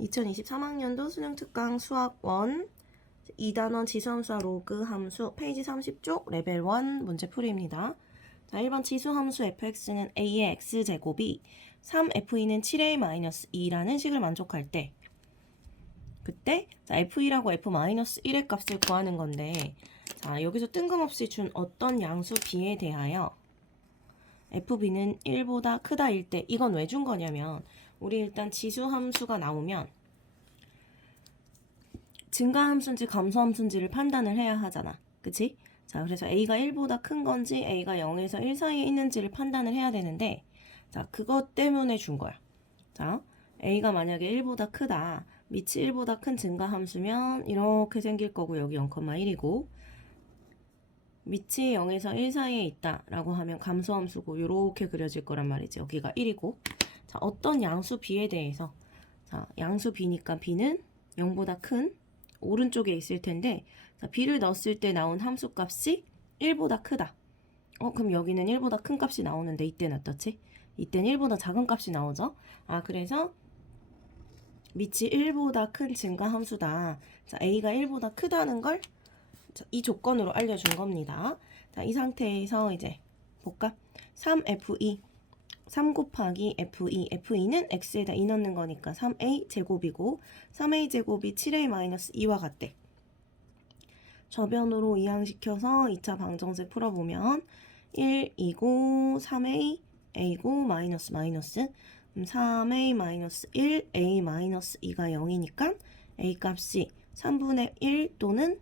2023학년도 수능특강 수학 1 2단원 지수함수와 로그 함수 페이지 30쪽 레벨 1 문제풀이입니다. 자, 1번 지수함수 fx는 a의 x제곱이 3fe는 7a-2라는 식을 만족할 때 그때 자, f2라고 f-1의 값을 구하는 건데 자, 여기서 뜬금없이 준 어떤 양수 b에 대하여 fb는 1보다 크다일 때 이건 왜 준 거냐면 우리 일단 지수함수가 나오면 증가함수인지 감소함수인지를 판단을 해야 하잖아. 그치? 자, 그래서 a가 1보다 큰 건지 a가 0에서 1 사이에 있는지를 판단을 해야 되는데 자, 그것 때문에 준 거야. 자, a가 만약에 1보다 크다. 밑이 1보다 큰 증가함수면 이렇게 생길 거고 여기 0,1이고 밑이 0에서 1 사이에 있다 라고 하면 감소함수고 이렇게 그려질 거란 말이지. 여기가 1이고 자, 어떤 양수 b에 대해서 자, 양수 b니까 b는 0보다 큰 오른쪽에 있을 텐데 자, b를 넣었을 때 나온 함수 값이 1보다 크다. 그럼 여기는 1보다 큰 값이 나오는데 이때는 어떻지? 이때는 1보다 작은 값이 나오죠? 그래서 밑이 1보다 큰 증가함수다. 자, a가 1보다 크다는 걸 이 조건으로 알려준 겁니다. 자, 이 상태에서 이제 볼까? 3fe 3 곱하기 fe는 x에다 2 넣는 거니까 3a 제곱이고 3a 제곱이 7a-2와 같대. 저변으로 이항시켜서 2차 방정식 풀어보면 1, 2고 3a, a고 마이너스 3a-1, a-2가 0이니까 a 값이 3분의 1 또는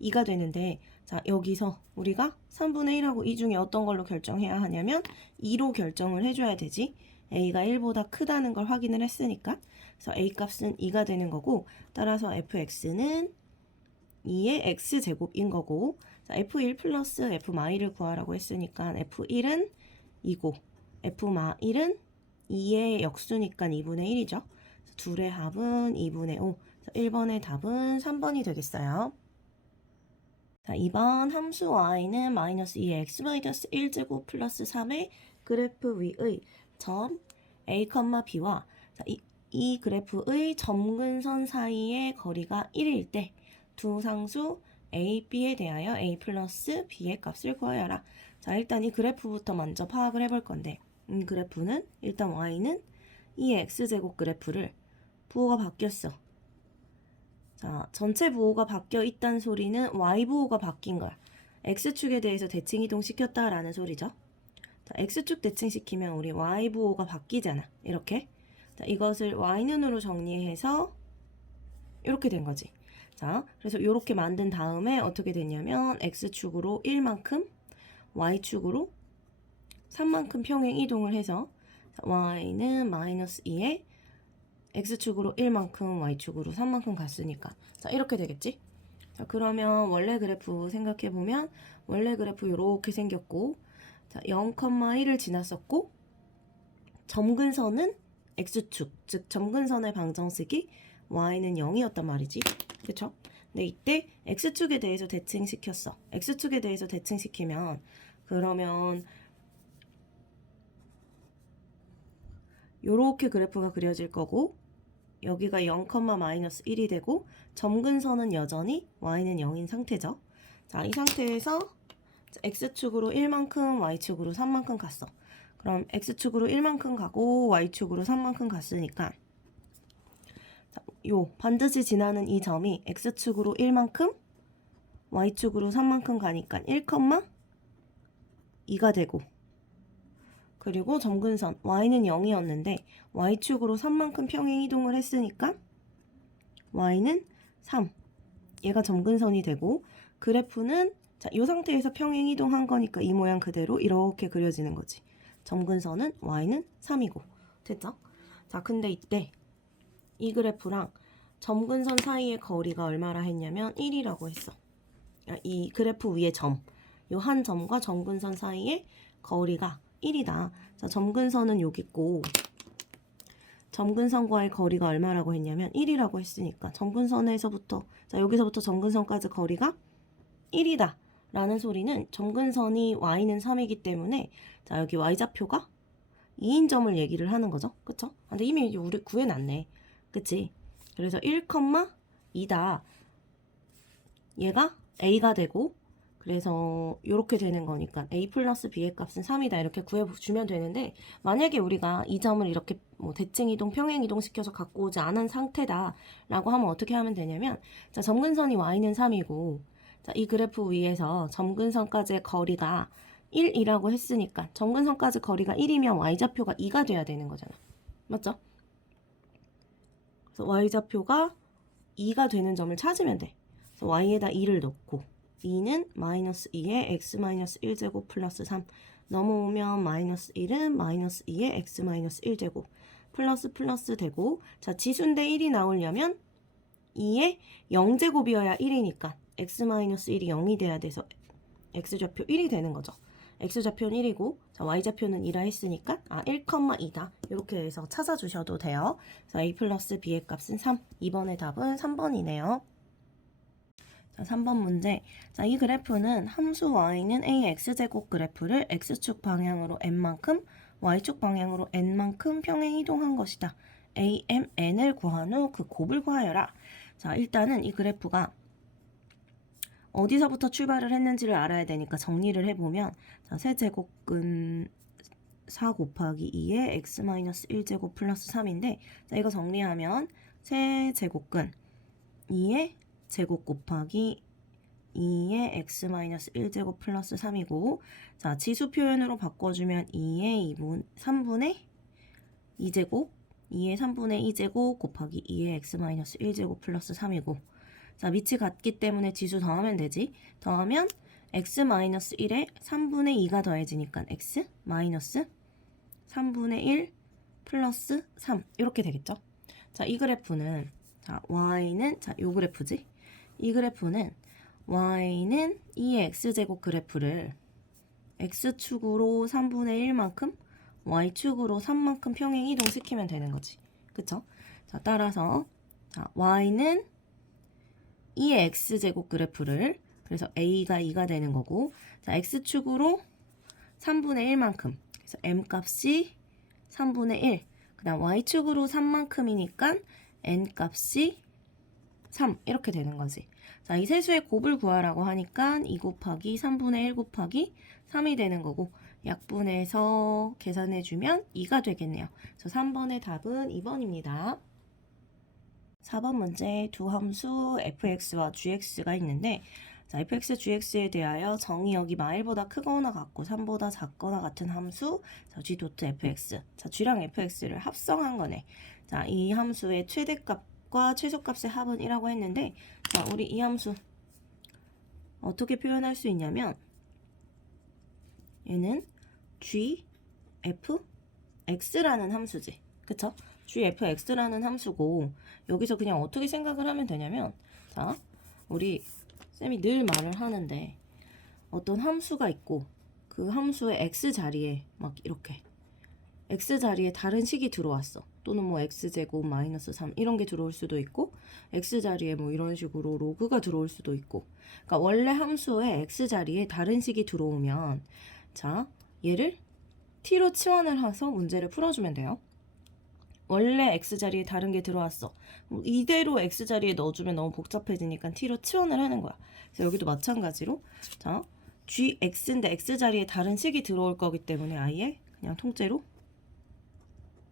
2가 되는데 자, 여기서 우리가 3분의 1하고 2 중에 어떤 걸로 결정해야 하냐면 2로 결정을 해줘야 되지. a가 1보다 크다는 걸 확인을 했으니까 그래서 a 값은 2가 되는 거고 따라서 fx는 2의 x제곱인 거고 자, f1 플러스 f-를 구하라고 했으니까 f1은 2고 f-1은 2의 역수니까 2분의 1이죠. 둘의 합은 2분의 5. 1번의 답은 3번이 되겠어요. 자, 2번 함수 y는 마이너스 2의 x 마이너스 1제곱 플러스 3의 그래프 위의 점 a, b와 자, 이 그래프의 점근선 사이의 거리가 1일 때 두 상수 a, b에 대하여 a 플러스 b의 값을 구하여라. 자, 일단 이 그래프부터 먼저 파악을 해볼 건데 그래프는 일단 y는 2의 x제곱 그래프를 부호가 바뀌었어. 자, 전체 부호가 바뀌어 있다는 소리는 y 부호가 바뀐 거야. x축에 대해서 대칭 이동시켰다라는 소리죠. 자, x축 대칭시키면 우리 y 부호가 바뀌잖아. 이렇게. 자, 이것을 y는으로 정리해서 이렇게 된 거지. 자, 그래서 이렇게 만든 다음에 어떻게 됐냐면 x축으로 1만큼, y축으로 3만큼 평행 이동을 해서 y는 마이너스 2에 x축으로 1만큼, y축으로 3만큼 갔으니까 자, 이렇게 되겠지? 자, 그러면 원래 그래프 생각해보면 원래 그래프 이렇게 생겼고 자, 0,1을 지났었고 점근선은 x축, 즉 점근선의 방정식이 y는 0이었단 말이지. 그쵸? 근데 이때 x축에 대해서 대칭시켰어. x축에 대해서 대칭시키면 그러면 요렇게 그래프가 그려질 거고 여기가 0,-1이 되고 점근선은 여전히 y는 0인 상태죠. 자, 이 상태에서 x축으로 1만큼, y축으로 3만큼 갔어. 그럼 x축으로 1만큼 가고 y축으로 3만큼 갔으니까 자, 요 반드시 지나는 이 점이 x축으로 1만큼, y축으로 3만큼 가니까 1,2가 되고 그리고 점근선 y는 0이었는데 y축으로 3만큼 평행 이동을 했으니까 y는 3. 얘가 점근선이 되고 그래프는 자, 이 상태에서 평행 이동한 거니까 이 모양 그대로 이렇게 그려지는 거지. 점근선은 y는 3이고. 됐죠? 자, 근데 이때 이 그래프랑 점근선 사이의 거리가 얼마라 했냐면 1이라고 했어. 이 그래프 위의 점. 요 한 점과 점근선 사이의 거리가 1이다. 자, 점근선은 여기 있고 점근선과의 거리가 얼마라고 했냐면 1이라고 했으니까 점근선에서부터 자, 여기서부터 점근선까지 거리가 1이다 라는 소리는 점근선이 y는 3이기 때문에 자, 여기 y좌표가 2인 점을 얘기를 하는 거죠. 그쵸? 근데 이미 우리 구해놨네. 그치? 그래서 1,2다. 얘가 a가 되고, 그래서 이렇게 되는 거니까 a 플러스 b의 값은 3이다 이렇게 구해주면 되는데, 만약에 우리가 이 점을 이렇게 뭐 대칭이동, 평행이동 시켜서 갖고 오지 않은 상태다 라고 하면 어떻게 하면 되냐면, 자, 점근선이 y는 3이고, 자, 이 그래프 위에서 점근선까지의 거리가 1이라고 했으니까 점근선까지 거리가 1이면 y좌표가 2가 돼야 되는 거잖아. 맞죠? 그래서 y좌표가 2가 되는 점을 찾으면 돼. 그래서 y에다 2를 넣고, 2는 마이너스 2에 x 마이너스 1제곱 플러스 3 넘어오면 마이너스 1은 마이너스 2에 x 마이너스 1제곱 플러스 플러스 되고, 자, 지수인데 1이 나오려면 2에 0제곱이어야 1이니까 x 마이너스 1이 0이 돼야 돼서 x좌표 1이 되는 거죠. x좌표는 1이고, 자, y좌표는 2라 했으니까 1,2다 이렇게 해서 찾아주셔도 돼요. 그래서 a 플러스 b의 값은 3. 이번의 답은 3번이네요. 자, 3번 문제. 자, 이 그래프는 함수 y는 ax제곱 그래프를 x축 방향으로 n만큼, y축 방향으로 n만큼 평행 이동한 것이다. n을 구한 후 그 곱을 구하여라. 자, 일단은 이 그래프가 어디서부터 출발을 했는지를 알아야 되니까 정리를 해보면, 자, 세제곱근 4 곱하기 2에 x-1제곱 플러스 3인데, 자, 이거 정리하면 세제곱근 2에 제곱 곱하기 2의 x-1제곱 플러스 3이고, 자, 지수 표현으로 바꿔주면 2의 3분의 2제곱 2의 3분의 2제곱 곱하기 2의 x-1제곱 플러스 3이고, 자, 밑이 같기 때문에 지수 더하면 되지. 더하면 x-1에 3분의 2가 더해지니까 x-3분의 1 플러스 3 이렇게 되겠죠. 자, 이 그래프는, 자, y는, 자, 요 그래프지. 이 그래프는 y는 이 x제곱 그래프를 x축으로 3분의 1만큼 y축으로 3만큼 평행 이동시키면 되는 거지. 그쵸? 자, 따라서, 자, y는 이 x제곱 그래프를, 그래서 a가 2가 되는 거고, 자, x축으로 3분의 1만큼, 그래서 m값이 3분의 1, 그 다음 y축으로 3만큼이니까 n값이 3 이렇게 되는 거지. 자, 이 세수의 곱을 구하라고 하니까 2 곱하기 3분의 1 곱하기 3이 되는 거고, 약분해서 계산해주면 2가 되겠네요. 그래서 3번의 답은 2번입니다. 4번 문제 두 함수 fx와 gx가 있는데, 자, fx, gx에 대하여 정의 여기 마일보다 크거나 같고 3보다 작거나 같은 함수, 자, g 도트 fx, 자, g랑 fx를 합성한 거네. 자, 이 함수의 최대값과 최소값의 합은 1이라고 했는데, 자, 우리 이 함수 어떻게 표현할 수 있냐면, 얘는 gfx라는 함수지. 그쵸? gfx라는 함수고, 여기서 그냥 어떻게 생각을 하면 되냐면, 자, 우리 쌤이 늘 말을 하는데, 어떤 함수가 있고 그 함수의 x 자리에 막 이렇게 x 자리에 다른 식이 들어왔어. 또는 뭐 x제곱 마이너스 3 이런 게 들어올 수도 있고, x 자리에 뭐 이런 식으로 로그가 들어올 수도 있고, 그러니까 원래 함수의 x 자리에 다른 식이 들어오면, 자, 얘를 t로 치환을 해서 문제를 풀어주면 돼요. 원래 x자리에 다른 게 들어왔어. 이대로 x자리에 넣어주면 너무 복잡해지니까 t로 치환을 하는 거야. 그래서 여기도 마찬가지로, 자, gx인데 x자리에 다른 식이 들어올 거기 때문에 아예 그냥 통째로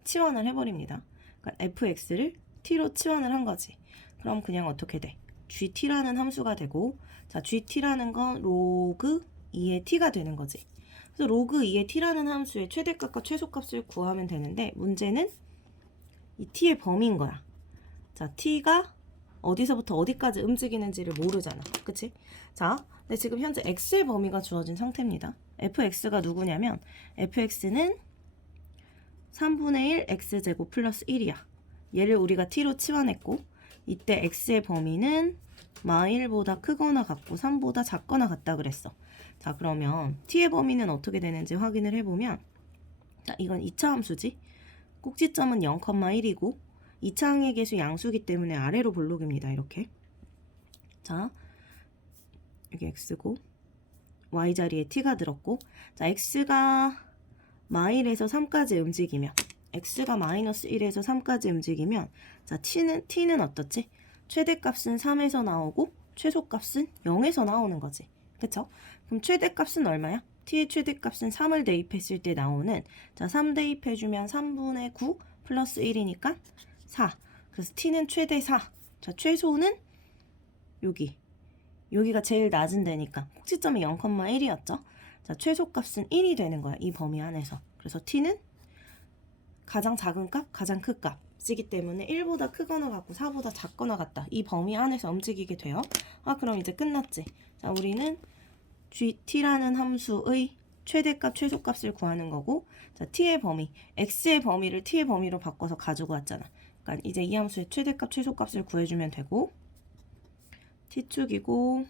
치환을 해버립니다. 그러니까 fx를 t로 치환을 한 거지. 그럼 그냥 어떻게 돼? gt라는 함수가 되고, 자, gt라는 건 로그 2의 t가 되는 거지. 그래서 로그 2의 t라는 함수의 최대값과 최소값을 구하면 되는데, 문제는 이 t의 범위인 거야. 자, t가 어디서부터 어디까지 움직이는지를 모르잖아. 그치? 자, 근데 지금 현재 x의 범위가 주어진 상태입니다. fx가 누구냐면, fx는 3분의 1 x제곱 플러스 1이야. 얘를 우리가 t로 치환했고, 이때 x의 범위는 마일보다 크거나 같고 3보다 작거나 같다 그랬어. 자, 그러면 t의 범위는 어떻게 되는지 확인을 해보면, 자, 이건 2차 함수지. 꼭지점은 0,1이고 2차 항의 계수 양수기 때문에 아래로 볼록입니다. 이렇게. 자, 여기 x고 y자리에 t가 들었고, 자, x가 마일에서 3까지 움직이면 x가 마이너스 1에서 3까지 움직이면 자 t는 어떻지? 최대값은 3에서 나오고 최소값은 0에서 나오는 거지. 그쵸? 그럼 최대값은 얼마야? t의 최대값은 3을 대입했을 때 나오는 자 3 대입해주면 3분의 9 플러스 1이니까 4. 그래서 t는 최대 4. 자 최소는 여기가 제일 낮은 데니까 꼭지점이 0,1이었죠. 자 최소값은 1이 되는 거야. 이 범위 안에서. 그래서 t는 가장 작은 값, 가장 큰 값이기 때문에 1보다 크거나 같고 4보다 작거나 같다. 이 범위 안에서 움직이게 돼요. 그럼 이제 끝났지. 자, 우리는 t라는 함수의 최대값, 최소값을 구하는 거고, 자, t의 범위, x의 범위를 t의 범위로 바꿔서 가지고 왔잖아. 그러니까 이제 이 함수의 최대값, 최소값을 구해주면 되고, t축이고,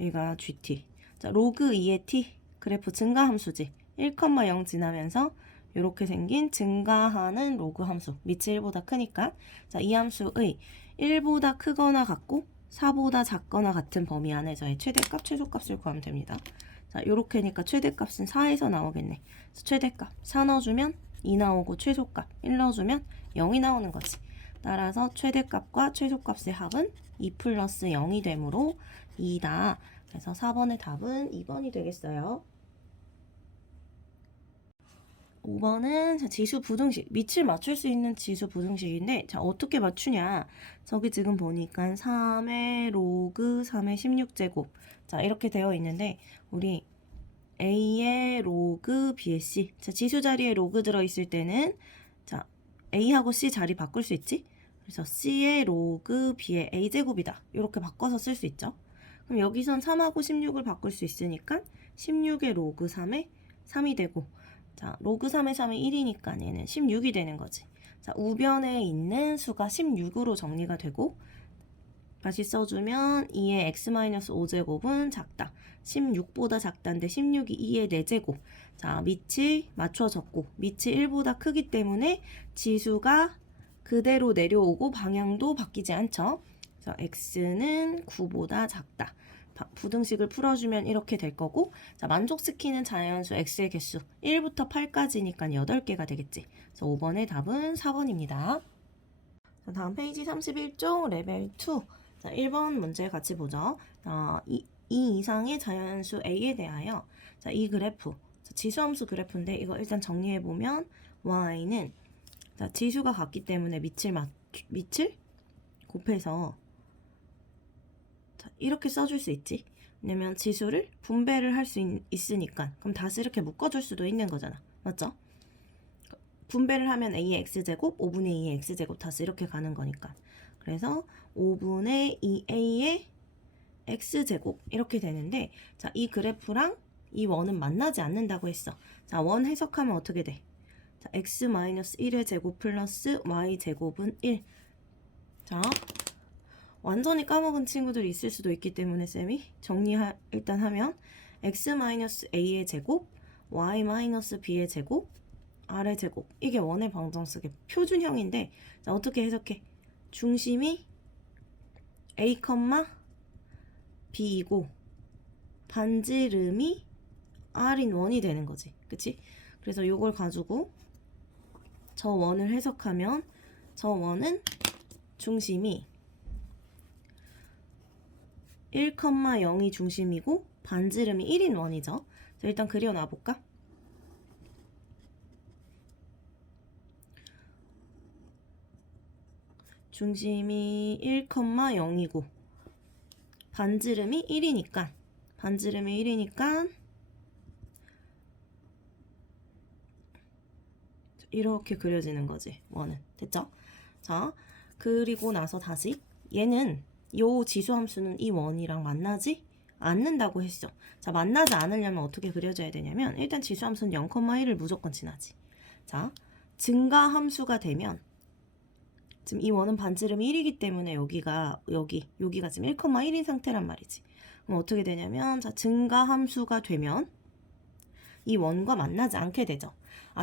여기가 gt. 자, 로그 2의 t, 그래프 증가 함수지. 1,0 지나면서 이렇게 생긴 증가하는 로그 함수. 밑이 1보다 크니까. 자, 이 함수의 1보다 크거나 같고 4보다 작거나 같은 범위 안에서의 최대값, 최소값을 구하면 됩니다. 자, 요렇게니까 최대값은 4에서 나오겠네. 그래서 최대값 4 넣어주면 2 나오고 최소값 1 넣어주면 0이 나오는 거지. 따라서 최대값과 최소값의 합은 2 플러스 0이 되므로 2다. 그래서 4번의 답은 2번이 되겠어요. 5번은 지수 부등식, 밑을 맞출 수 있는 지수 부등식인데 자 어떻게 맞추냐. 저기 지금 보니까 3의 로그 3의 16제곱 자 이렇게 되어 있는데 우리 A의 로그 B의 C 자 지수 자리에 로그 들어있을 때는 자 A하고 C 자리 바꿀 수 있지. 그래서 C의 로그 B의 A제곱이다 이렇게 바꿔서 쓸 수 있죠. 그럼 여기선 3하고 16을 바꿀 수 있으니까 16의 로그 3의 3이 되고 자, 로그 3의 3이 1이니까 얘는 16이 되는 거지. 자, 우변에 있는 수가 16으로 정리가 되고 다시 써주면 2의 x-5제곱은 작다. 16보다 작다인데 16이 2의 4제곱. 자, 밑이 맞춰졌고 밑이 1보다 크기 때문에 지수가 그대로 내려오고 방향도 바뀌지 않죠. 그래서 x는 9보다 작다. 부등식을 풀어주면 이렇게 될 거고 자 만족시키는 자연수 x의 개수 1부터 8까지니까 8개가 되겠지. 그래서 5번의 답은 4번입니다. 자, 다음 페이지 31쪽 레벨 2 자 1번 문제 같이 보죠. 이 이상의 자연수 a에 대하여 자, 이 그래프 자, 지수함수 그래프인데 이거 일단 정리해보면 y는 자, 지수가 같기 때문에 밑을 곱해서 이렇게 써줄 수 있지. 왜냐면 지수를 분배를 할 수 있으니까. 그럼 다시 이렇게 묶어줄 수도 있는 거잖아. 맞죠? 분배를 하면 a의 x제곱, 5분의 2의 x제곱 다시 이렇게 가는 거니까. 그래서 5분의 2a의 x제곱 이렇게 되는데 자, 이 그래프랑 이 원은 만나지 않는다고 했어. 자, 원 해석하면 어떻게 돼? 자, x-1의 제곱 플러스 y제곱은 1. 자, 완전히 까먹은 친구들이 있을 수도 있기 때문에 쌤이 일단 하면 x-a의 제곱, y-b의 제곱, r의 제곱 이게 원의 방정식의 표준형인데 자, 어떻게 해석해? 중심이 a, b이고 반지름이 r인 원이 되는 거지. 그치? 그래서 이걸 가지고 저 원을 해석하면 저 원은 중심이 1,0이 중심이고 반지름이 1인 원이죠. 자, 일단 그려놔 볼까? 중심이 1,0이고 반지름이 1이니까 이렇게 그려지는 거지. 원은. 됐죠? 자, 그리고 나서 다시 얘는 요 지수함수는 이 원이랑 만나지 않는다고 했어. 자, 만나지 않으려면 어떻게 그려져야 되냐면 일단 지수함수는 0,1을 무조건 지나지. 자, 증가함수가 되면 지금 이 원은 반지름이 1이기 때문에 여기가 지금 1,1인 상태란 말이지. 그럼 어떻게 되냐면 자, 증가함수가 되면 이 원과 만나지 않게 되죠.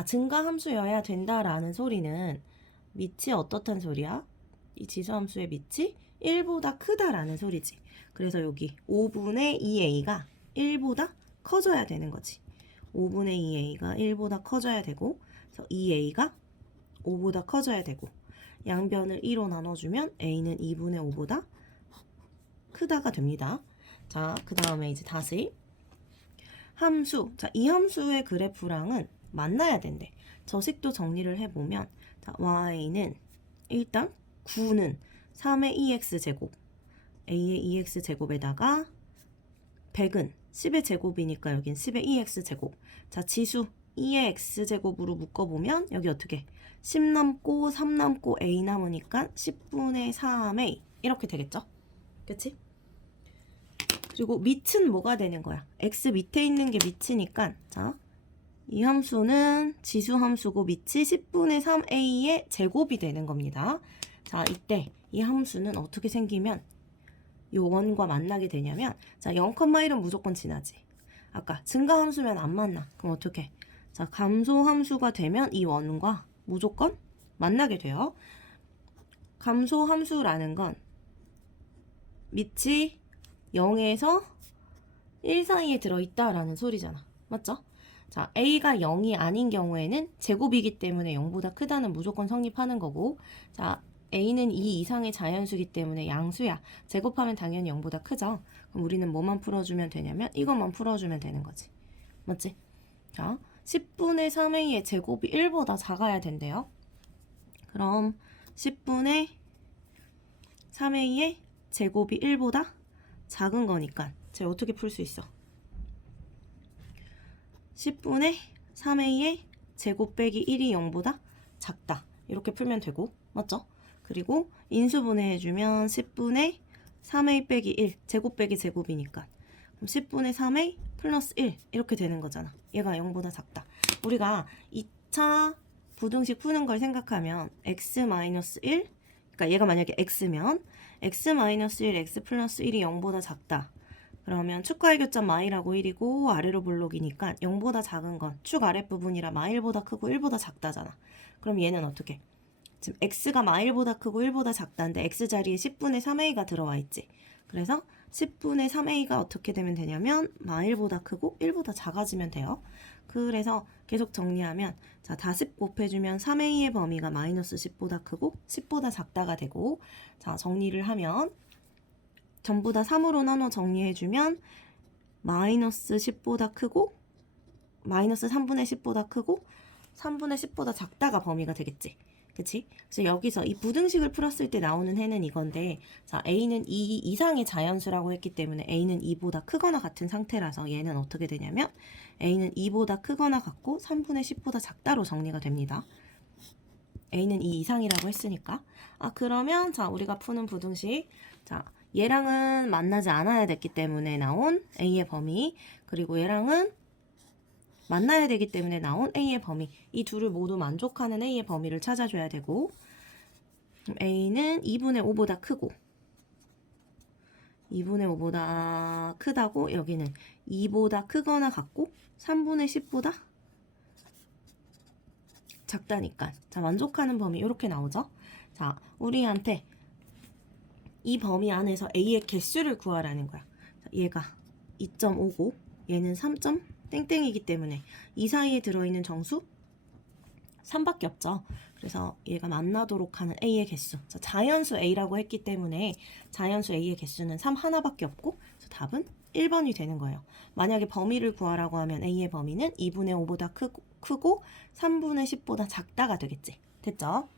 증가함수여야 된다라는 소리는 밑이 어떻단 소리야? 이 지수함수의 밑이 1보다 크다라는 소리지. 그래서 여기 5분의 2a가 1보다 커져야 되는 거지. 5분의 2a가 1보다 커져야 되고 그래서 2a가 5보다 커져야 되고 양변을 2로 나눠주면 a는 2분의 5보다 크다가 됩니다. 자, 그 다음에 이제 다시 함수. 자, 이 함수의 그래프랑은 만나야 된대. 저식도 정리를 해보면 자, y는 일단 9는 3의 2x제곱 a의 2x제곱에다가 100은 10의 제곱이니까 여긴 10의 2x제곱. 자, 지수 2의 x제곱으로 묶어보면 여기 어떻게 10 남고 3 남고 a 남으니까 10분의 3a 이렇게 되겠죠? 그치? 그리고 밑은 뭐가 되는 거야? x 밑에 있는 게 밑이니까 자, 이 함수는 지수 함수고 밑이 10분의 3a의 제곱이 되는 겁니다. 자, 이때 이 함수는 어떻게 생기면 요 원과 만나게 되냐면 자, 0,1은 무조건 지나지. 아까 증가 함수면 안 만나. 그럼 어떻게? 자, 감소 함수가 되면 이 원과 무조건 만나게 돼요. 감소 함수라는 건 밑이 0에서 1 사이에 들어있다라는 소리잖아. 맞죠? 자, a가 0이 아닌 경우에는 제곱이기 때문에 0보다 크다는 무조건 성립하는 거고 자, a는 2 이상의 자연수기 때문에 양수야. 제곱하면 당연히 0보다 크죠. 그럼 우리는 뭐만 풀어주면 되냐면 이것만 풀어주면 되는 거지. 맞지? 자, 10분의 3a의 제곱이 1보다 작아야 된대요. 그럼 10분의 3a의 제곱이 1보다 작은 거니까 제가 어떻게 풀 수 있어? 10분의 3a의 제곱 빼기 1이 0보다 작다. 이렇게 풀면 되고 맞죠? 그리고 인수분해해주면 10분의 3a 빼기 1 제곱 빼기 제곱이니까 그럼 10분의 3a 플러스 1 이렇게 되는 거잖아. 얘가 0보다 작다. 우리가 2차 부등식 푸는 걸 생각하면 x-1 그러니까 얘가 만약에 x면 x-1 x 플러스 1이 0보다 작다. 그러면 축과의 교점 마이라고 1이고 아래로 볼록이니까 0보다 작은 건 축 아랫부분이라 마일보다 크고 1보다 작다잖아. 그럼 얘는 어떻게? 지금 x가 마일보다 크고 1보다 작다인데 x 자리에 10분의 3a가 들어와 있지. 그래서 10분의 3a가 어떻게 되면 되냐면 마일보다 크고 1보다 작아지면 돼요. 그래서 계속 정리하면 자, 다 10 곱해주면 3a의 범위가 마이너스 10보다 크고 10보다 작다가 되고 자, 정리를 하면 전부 다 3으로 나눠 정리해주면 마이너스 10보다 크고 마이너스 3분의 10보다 크고 3분의 10보다 작다가 범위가 되겠지. 그치? 그래서 여기서 이 부등식을 풀었을 때 나오는 해는 이건데 자, a는 2 이상의 자연수라고 했기 때문에 a는 2보다 크거나 같은 상태라서 얘는 어떻게 되냐면 a는 2보다 크거나 같고 3분의 10보다 작다로 정리가 됩니다. a는 2 이상이라고 했으니까 그러면 자, 우리가 푸는 부등식 자, 얘랑은 만나지 않아야 됐기 때문에 나온 a의 범위 그리고 얘랑은 만나야 되기 때문에 나온 a의 범위 이 둘을 모두 만족하는 a의 범위를 찾아줘야 되고 a는 2분의 5보다 크고 2분의 5보다 크다고 여기는 2보다 크거나 같고 3분의 10보다 작다니까 자, 만족하는 범위 이렇게 나오죠. 자, 우리한테 이 범위 안에서 a의 개수를 구하라는 거야. 자, 얘가 2.5고 얘는 3. 땡땡이기 때문에 이 사이에 들어있는 정수 3밖에 없죠. 그래서 얘가 만나도록 하는 a의 개수 자, 자연수 a라고 했기 때문에 자연수 a의 개수는 3 하나밖에 없고 그래서 답은 1번이 되는 거예요. 만약에 범위를 구하라고 하면 a의 범위는 2분의 5보다 크고 3분의 10보다 작다가 되겠지. 됐죠?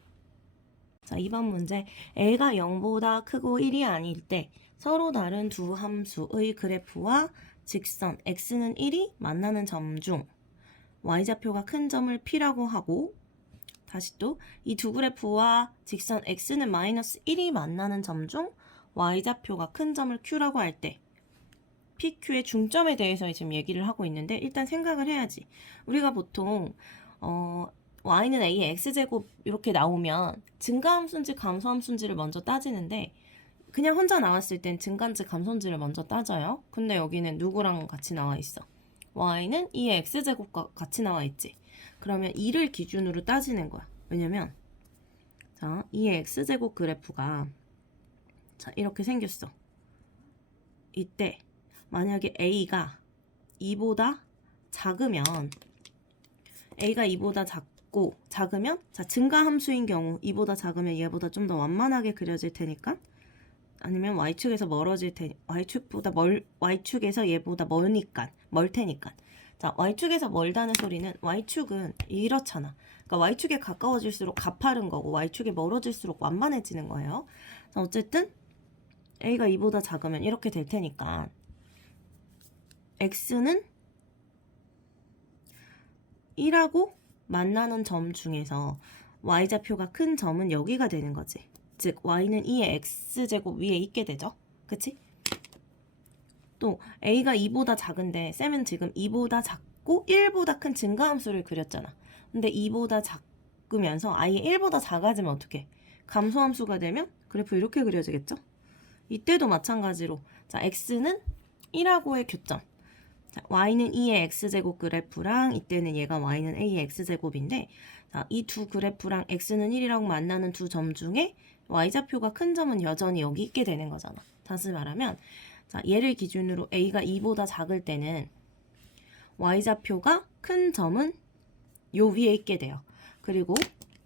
자, 2번 문제 a가 0보다 크고 1이 아닐 때 서로 다른 두 함수의 그래프와 직선 x는 1이 만나는 점 중 y좌표가 큰 점을 P라고 하고 다시 또 이 두 그래프와 직선 x는 마이너스 1이 만나는 점 중 y좌표가 큰 점을 Q라고 할 때 PQ의 중점에 대해서 지금 얘기를 하고 있는데 일단 생각을 해야지. 우리가 보통 y는 a의 x제곱 이렇게 나오면 증가함수인지 감소함수인지를 먼저 따지는데 그냥 혼자 나왔을 땐 증가인지 감소인지를 먼저 따져요. 근데 여기는 누구랑 같이 나와 있어? y는 2의 x제곱과 같이 나와 있지. 그러면 2를 기준으로 따지는 거야. 왜냐면 자, 2의 x제곱 그래프가 자, 이렇게 생겼어. 이때 만약에 a가 2보다 작으면 a가 2보다 작으면 자 증가함수인 경우 이보다 작으면 얘보다 좀 더 완만하게 그려질 테니까 아니면 y축에서 멀어질 테니 y축에서 얘보다 멀 테니까 자 y축에서 멀다는 소리는 y축은 이렇잖아. 그러니까 y축에 가까워질수록 가파른 거고 y축에 멀어질수록 완만해지는 거예요. 자, 어쨌든 a가 2보다 작으면 이렇게 될 테니까 x는 1하고 만나는 점 중에서 y좌표가 큰 점은 여기가 되는 거지. 즉 y는 2의 x제곱 위에 있게 되죠. 그치? 또 a가 2보다 작은데 쌤은 지금 2보다 작고 1보다 큰 증가함수를 그렸잖아. 근데 2보다 작으면서 아예 1보다 작아지면 어떡해? 감소함수가 되면 그래프 이렇게 그려지겠죠? 이때도 마찬가지로 자 x는 1하고의 교점 자, y는 2의 x제곱 그래프랑 이때는 얘가 y는 a의 x제곱인데 이 두 그래프랑 x는 1이라고 만나는 두 점 중에 y좌표가 큰 점은 여전히 여기 있게 되는 거잖아. 다시 말하면 자, 얘를 기준으로 a가 2보다 작을 때는 y좌표가 큰 점은 요 위에 있게 돼요. 그리고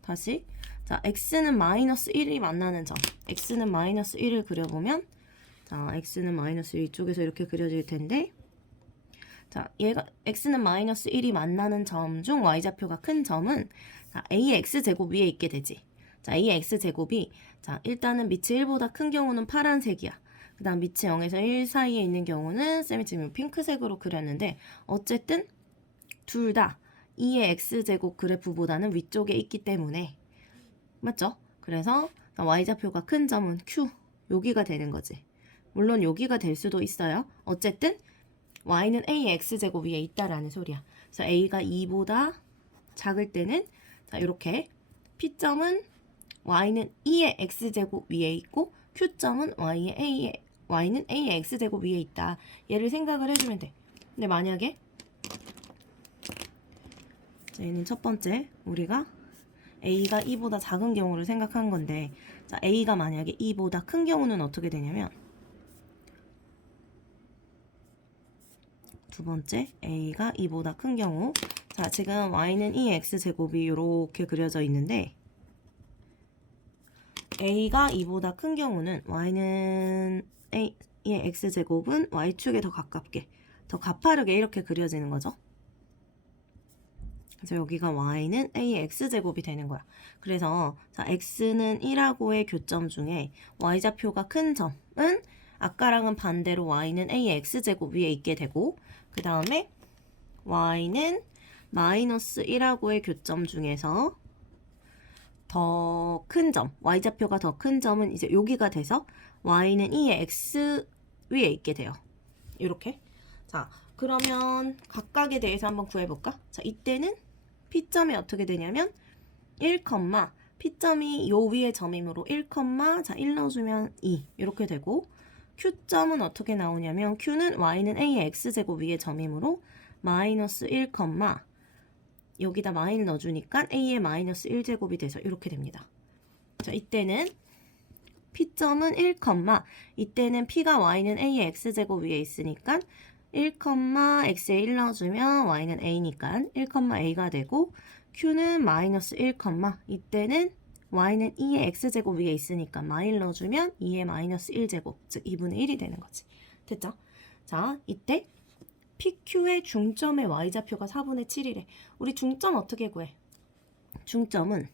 다시 자 x는 마이너스 1이 만나는 점 x는 마이너스 1을 그려보면 자 x는 마이너스 1 이쪽에서 이렇게 그려질 텐데 자, 얘가 x는 마이너스 1이 만나는 점 중 y좌표가 큰 점은 자, a의 x제곱 위에 있게 되지. 자, a의 x제곱이 자, 일단은 밑이 1보다 큰 경우는 파란색이야. 그 다음 밑이 0에서 1 사이에 있는 경우는 쌤이 지금 핑크색으로 그렸는데 어쨌든 둘 다 2의 x제곱 그래프보다는 위쪽에 있기 때문에 맞죠? 그래서 y좌표가 큰 점은 q 여기가 되는 거지. 물론 여기가 될 수도 있어요. 어쨌든 y는 a의 x제곱 위에 있다라는 소리야. 그래서 a가 2보다 작을 때는 자 이렇게 p점은 y는 2의 x제곱 위에 있고 q점은 y는 a의 x제곱 위에 있다. 얘를 생각을 해주면 돼. 근데 만약에 얘는 첫 번째 우리가 a가 2보다 작은 경우를 생각한 건데 자 a가 만약에 2보다 큰 경우는 어떻게 되냐면 두 번째 a가 2보다 큰 경우 자 지금 y는 2의 x제곱이 이렇게 그려져 있는데 a가 2보다 큰 경우는 y는 a의 x제곱은 y축에 더 가깝게 더 가파르게 이렇게 그려지는 거죠. 그래서 여기가 y는 a의 x제곱이 되는 거야. 그래서 자 x는 1하고의 교점 중에 y좌표가 큰 점은 아까랑은 반대로 y는 a의 x제곱 위에 있게 되고 그 다음에 y는 마이너스 1하고의 교점 중에서 더 큰 점, y좌표가 더 큰 점은 이제 여기가 돼서 y는 2의 x 위에 있게 돼요. 이렇게. 자, 그러면 각각에 대해서 한번 구해볼까? 자, 이때는 P점이 어떻게 되냐면 1, P점이 요 위에 점이므로 1, 자, 1 넣어주면 2 이렇게 되고 Q점은 어떻게 나오냐면 Q는 y는 a의 x제곱 위에 점이므로 마이너스 1, 여기다 마이를 넣어주니까 a의 마이너스 1제곱이 돼서 이렇게 됩니다. 자, 이때는 P점은 1, 이때는 P가 y는 a의 x제곱 위에 있으니까 1, x에 1 넣어주면 y는 a니까 1, a가 되고 Q는 마이너스 1, 이때는 y는 2의 x제곱 위에 있으니까 마이를 넣어주면 2의 마이너스 1제곱 즉 2분의 1이 되는 거지. 됐죠? 자, 이때 PQ의 중점의 y좌표가 4분의 7이래. 우리 중점 어떻게 구해? 중점은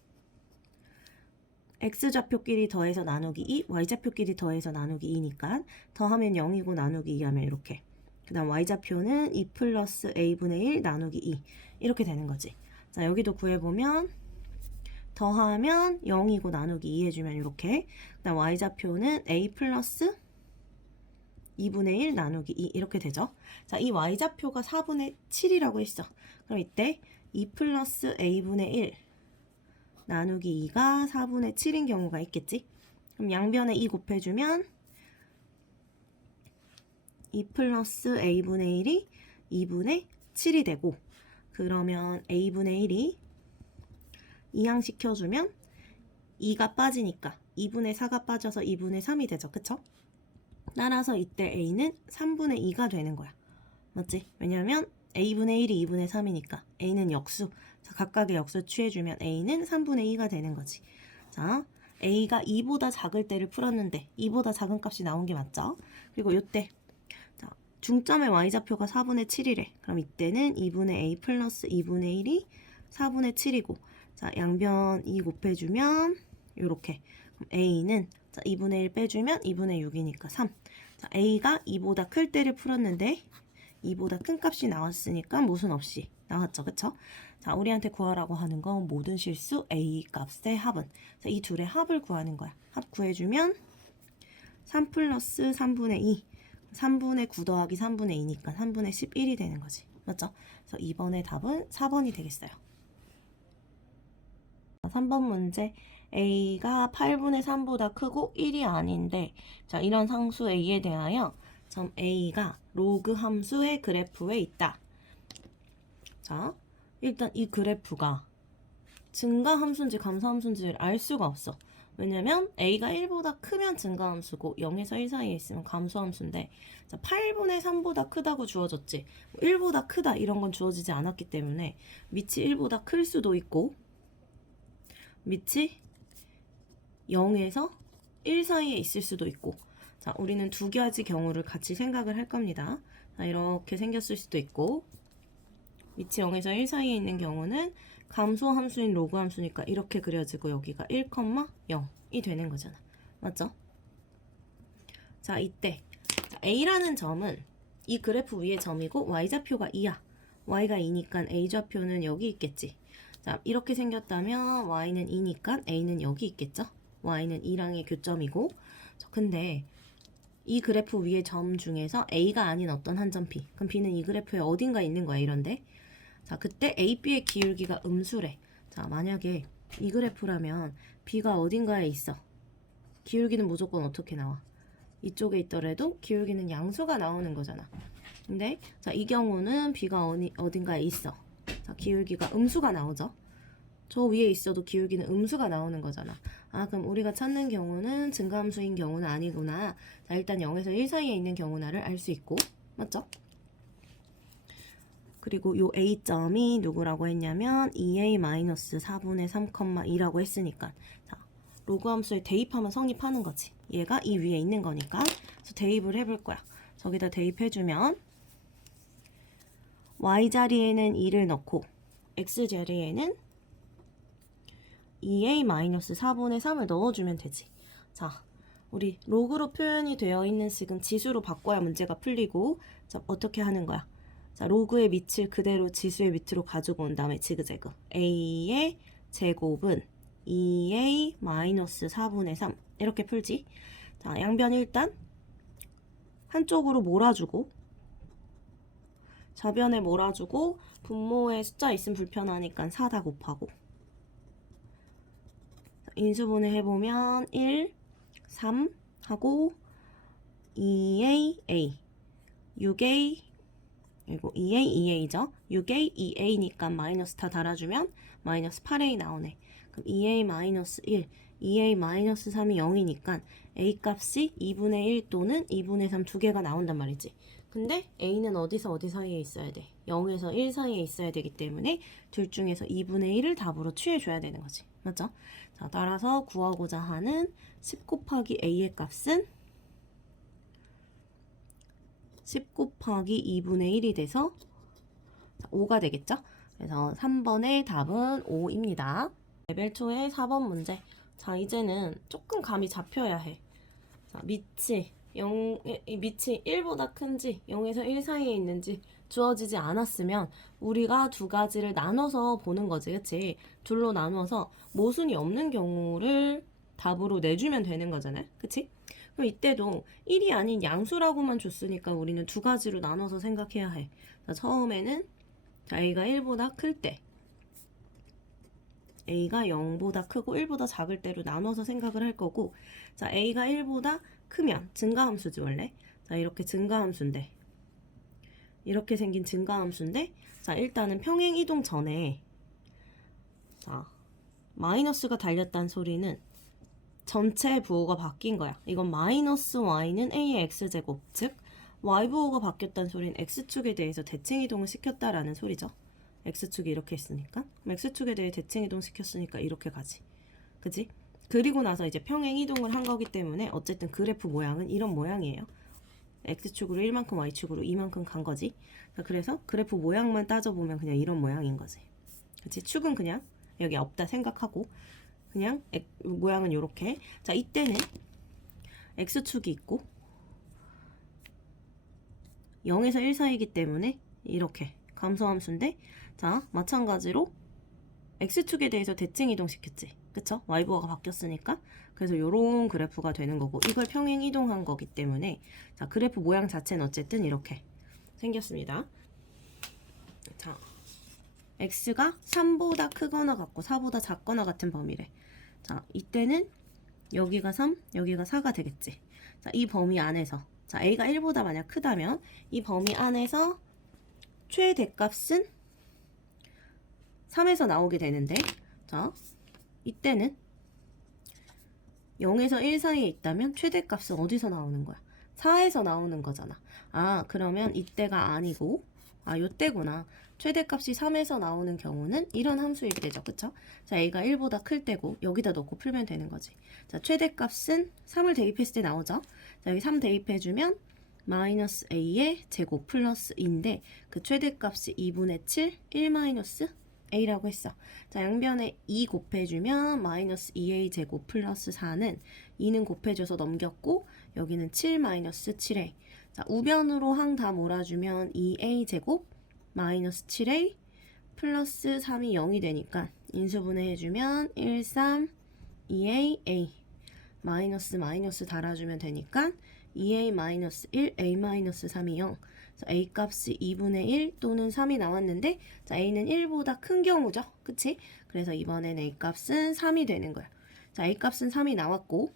x좌표끼리 더해서 나누기 2, y좌표끼리 더해서 나누기 2니까 더하면 0이고 나누기 2 하면 이렇게. 그 다음 y좌표는 2 플러스 a분의 1 나누기 2 이렇게 되는 거지. 자, 여기도 구해보면 더하면 0이고 나누기 2 해주면 이렇게. 그 다음 y좌표는 a 플러스 2분의 1 나누기 2 이렇게 되죠. 자, 이 y좌표가 4분의 7이라고 했어. 그럼 이때 2 플러스 a분의 1 나누기 2가 4분의 7인 경우가 있겠지. 그럼 양변에 2 곱해주면 2 플러스 a분의 1이 2분의 7이 되고 그러면 a분의 1이 이항시켜주면 2가 빠지니까 2분의 4가 빠져서 2분의 3이 되죠. 그쵸? 따라서 이때 a는 3분의 2가 되는 거야. 맞지? 왜냐면 a분의 1이 2분의 3이니까 a는 역수. 자, 각각의 역수 취해주면 a는 3분의 2가 되는 거지. 자, a가 2보다 작을 때를 풀었는데 2보다 작은 값이 나온 게 맞죠? 그리고 요때 자, 중점의 y좌표가 4분의 7이래. 그럼 이때는 2분의 a 플러스 2분의 1이 4분의 7이고 자, 양변 2 곱해주면 요렇게. 그럼 a는 자, 2분의 1 빼주면 2분의 6이니까 3. 자, a가 2보다 클 때를 풀었는데 2보다 큰 값이 나왔으니까 모순 없이 나왔죠. 그쵸? 자, 우리한테 구하라고 하는 건 모든 실수 a 값의 합은. 자, 이 둘의 합을 구하는 거야. 합 구해주면 3 플러스 3분의 2. 3분의 9 더하기 3분의 2니까 3분의 11이 되는 거지. 맞죠? 그래서 2번의 답은 4번이 되겠어요. 3번 문제. a가 8분의 3보다 크고 1이 아닌데 자, 이런 상수 a에 대하여 점 a가 로그 함수의 그래프에 있다. 자, 일단 이 그래프가 증가 함수인지 감소 함수인지를 알 수가 없어. 왜냐면 a가 1보다 크면 증가 함수고 0에서 1 사이에 있으면 감소 함수인데 자, 8분의 3보다 크다고 주어졌지 1보다 크다 이런 건 주어지지 않았기 때문에 밑이 1보다 클 수도 있고 밑이 0에서 1 사이에 있을 수도 있고 자, 우리는 두 가지 경우를 같이 생각을 할 겁니다. 자, 이렇게 생겼을 수도 있고 밑이 0에서 1 사이에 있는 경우는 감소 함수인 로그 함수니까 이렇게 그려지고 여기가 1,0이 되는 거잖아. 맞죠? 자, 이때 a라는 점은 이 그래프 위의 점이고 y좌표가 2야. y가 2니까 a좌표는 여기 있겠지. 자, 이렇게 생겼다면 y는 2니까 a는 여기 있겠죠? y는 2랑의 교점이고 근데 이 그래프 위의 점 중에서 a가 아닌 어떤 한 점 b 그럼 b는 이 그래프에 어딘가 있는 거야 이런데 자, 그때 a, b의 기울기가 음수래. 자, 만약에 이 그래프라면 b가 어딘가에 있어 기울기는 무조건 어떻게 나와? 이쪽에 있더라도 기울기는 양수가 나오는 거잖아. 근데 자, 이 경우는 b가 어딘가에 있어. 자, 기울기가 음수가 나오죠. 저 위에 있어도 기울기는 음수가 나오는 거잖아. 아, 그럼 우리가 찾는 경우는 증가함수인 경우는 아니구나. 자, 일단 0에서 1 사이에 있는 경우나를 알 수 있고 맞죠? 그리고 요 a점이 누구라고 했냐면 2a-4분의 3,2라고 했으니까 자, 로그 함수에 대입하면 성립하는 거지. 얘가 이 위에 있는 거니까 그래서 대입을 해볼 거야. 저기다 대입해주면 y자리에는 2를 넣고 x자리에는 2a-4분의 3을 넣어주면 되지. 자, 우리 로그로 표현이 되어 있는 식은 지수로 바꿔야 문제가 풀리고 자, 어떻게 하는 거야? 자, 로그의 밑을 그대로 지수의 밑으로 가지고 온 다음에 지그재그 a의 제곱은 2a-4분의 3 이렇게 풀지. 자, 양변 일단 한쪽으로 몰아주고 좌변에 몰아주고 분모에 숫자 있으면 불편하니까 4다 곱하고 인수분해 해보면 1, 3 하고 2a, a 6a 그리고 2a, 2a죠. 6a, 2a니까 마이너스 다 달아주면 마이너스 8a 나오네. 그럼 2a 마이너스 1, 2a 마이너스 3이 0이니까 a 값이 2분의 1 또는 2분의 3 두 개가 나온단 말이지. 근데 a는 어디서 어디 사이에 있어야 돼? 0에서 1 사이에 있어야 되기 때문에 둘 중에서 2분의 1을 답으로 취해줘야 되는 거지. 맞죠? 자, 따라서 구하고자 하는 10 곱하기 a의 값은 10 곱하기 2분의 1이 돼서 5가 되겠죠? 그래서 3번의 답은 5입니다. 레벨 2의 4번 문제. 자, 이제는 조금 감이 잡혀야 해. 자, 밑이 1보다 큰지 0에서 1 사이에 있는지 주어지지 않았으면 우리가 두 가지를 나눠서 보는 거지. 그치? 둘로 나눠서 모순이 없는 경우를 답으로 내주면 되는 거잖아요. 그치? 그럼 이때도 1이 아닌 양수라고만 줬으니까 우리는 두 가지로 나눠서 생각해야 해. 자, 처음에는 자, a가 1보다 클 때 a가 0보다 크고 1보다 작을 때로 나눠서 생각을 할 거고 자, a가 1보다 크면 증가함수지 원래. 자, 이렇게 증가함수인데 이렇게 생긴 증가함수인데 자, 일단은 평행 이동 전에 자, 마이너스가 달렸다는 소리는 전체 부호가 바뀐 거야. 이건 마이너스 y는 a의 x제곱, 즉 y부호가 바뀌었다는 소리는 x축에 대해서 대칭 이동을 시켰다라는 소리죠. x축이 이렇게 있으니까. 그럼 x축에 대해 대칭 이동 시켰으니까 이렇게 가지. 그지? 그리고 나서 이제 평행 이동을 한 거기 때문에 어쨌든 그래프 모양은 이런 모양이에요. x축으로 1만큼 y축으로 2만큼 간 거지. 그래서 그래프 모양만 따져보면 그냥 이런 모양인 거지. 그치? 축은 그냥 여기 없다 생각하고 그냥 모양은 이렇게. 자, 이때는 x축이 있고 0에서 1 사이이기 때문에 이렇게 감소함수인데, 자, 마찬가지로 x축에 대해서 대칭 이동시켰지. 그쵸? y부호가 바뀌었으니까. 그래서 요런 그래프가 되는 거고, 이걸 평행 이동한 거기 때문에, 자, 그래프 모양 자체는 어쨌든 이렇게 생겼습니다. 자, x가 3보다 크거나 같고 4보다 작거나 같은 범위래. 자, 이때는 여기가 3, 여기가 4가 되겠지. 자, 이 범위 안에서, 자, a가 1보다 만약 크다면 이 범위 안에서 최대값은 3에서 나오게 되는데, 자, 이때는 0에서 1 사이에 있다면 최대값은 어디서 나오는 거야? 4에서 나오는 거잖아. 아, 그러면 이때가 아니고, 아, 요때구나. 최대값이 3에서 나오는 경우는 이런 함수이게 되죠. 그쵸? 자, a가 1보다 클 때고 여기다 넣고 풀면 되는 거지. 자, 최대값은 3을 대입했을 때 나오죠. 자, 여기 3 대입해주면 마이너스 a의 제곱 플러스 2인데 그 최대값이 2분의 7, 1 마이너스 a라고 했어. 자, 양변에 2 곱해주면 마이너스 2a 제곱 플러스 4는 2는 곱해줘서 넘겼고 여기는 7 마이너스 7a. 자, 우변으로 항 다 몰아주면 2a 제곱 마이너스 7a 플러스 3이 0이 되니까 인수분해 해주면 1, 3, 2a, a 마이너스 마이너스 달아주면 되니까 2a 마이너스 1, a 마이너스 3이 0. a 값이 2분의 1 또는 3이 나왔는데, 자, a는 1보다 큰 경우죠. 그치? 그래서 이번엔 a 값은 3이 되는 거야. 자, a 값은 3이 나왔고,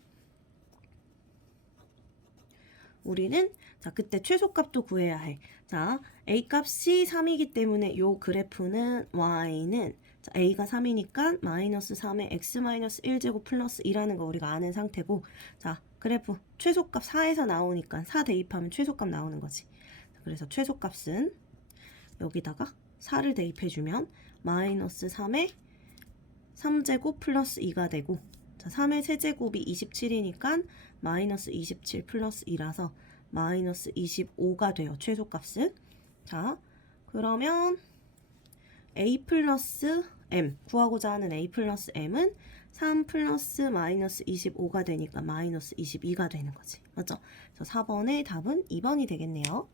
우리는 자, 그때 최소값도 구해야 해. 자, a 값이 3이기 때문에 요 그래프는 y는, 자, a가 3이니까 마이너스 3에 x 마이너스 1제곱 플러스 2라는 거 우리가 아는 상태고, 자, 그래프 최소값 4에서 나오니까 4 대입하면 최소값 나오는 거지. 그래서 최소값은 여기다가 4를 대입해주면 마이너스 3에 3제곱 플러스 2가 되고, 자, 3의 세제곱이 27이니까 마이너스 27 플러스 2라서 마이너스 25가 돼요. 최소값은. 자, 그러면 a 플러스 m, 구하고자 하는 a 플러스 m은 3 플러스 마이너스 25가 되니까 마이너스 22가 되는 거지. 맞죠? 그래서 4번의 답은 2번이 되겠네요.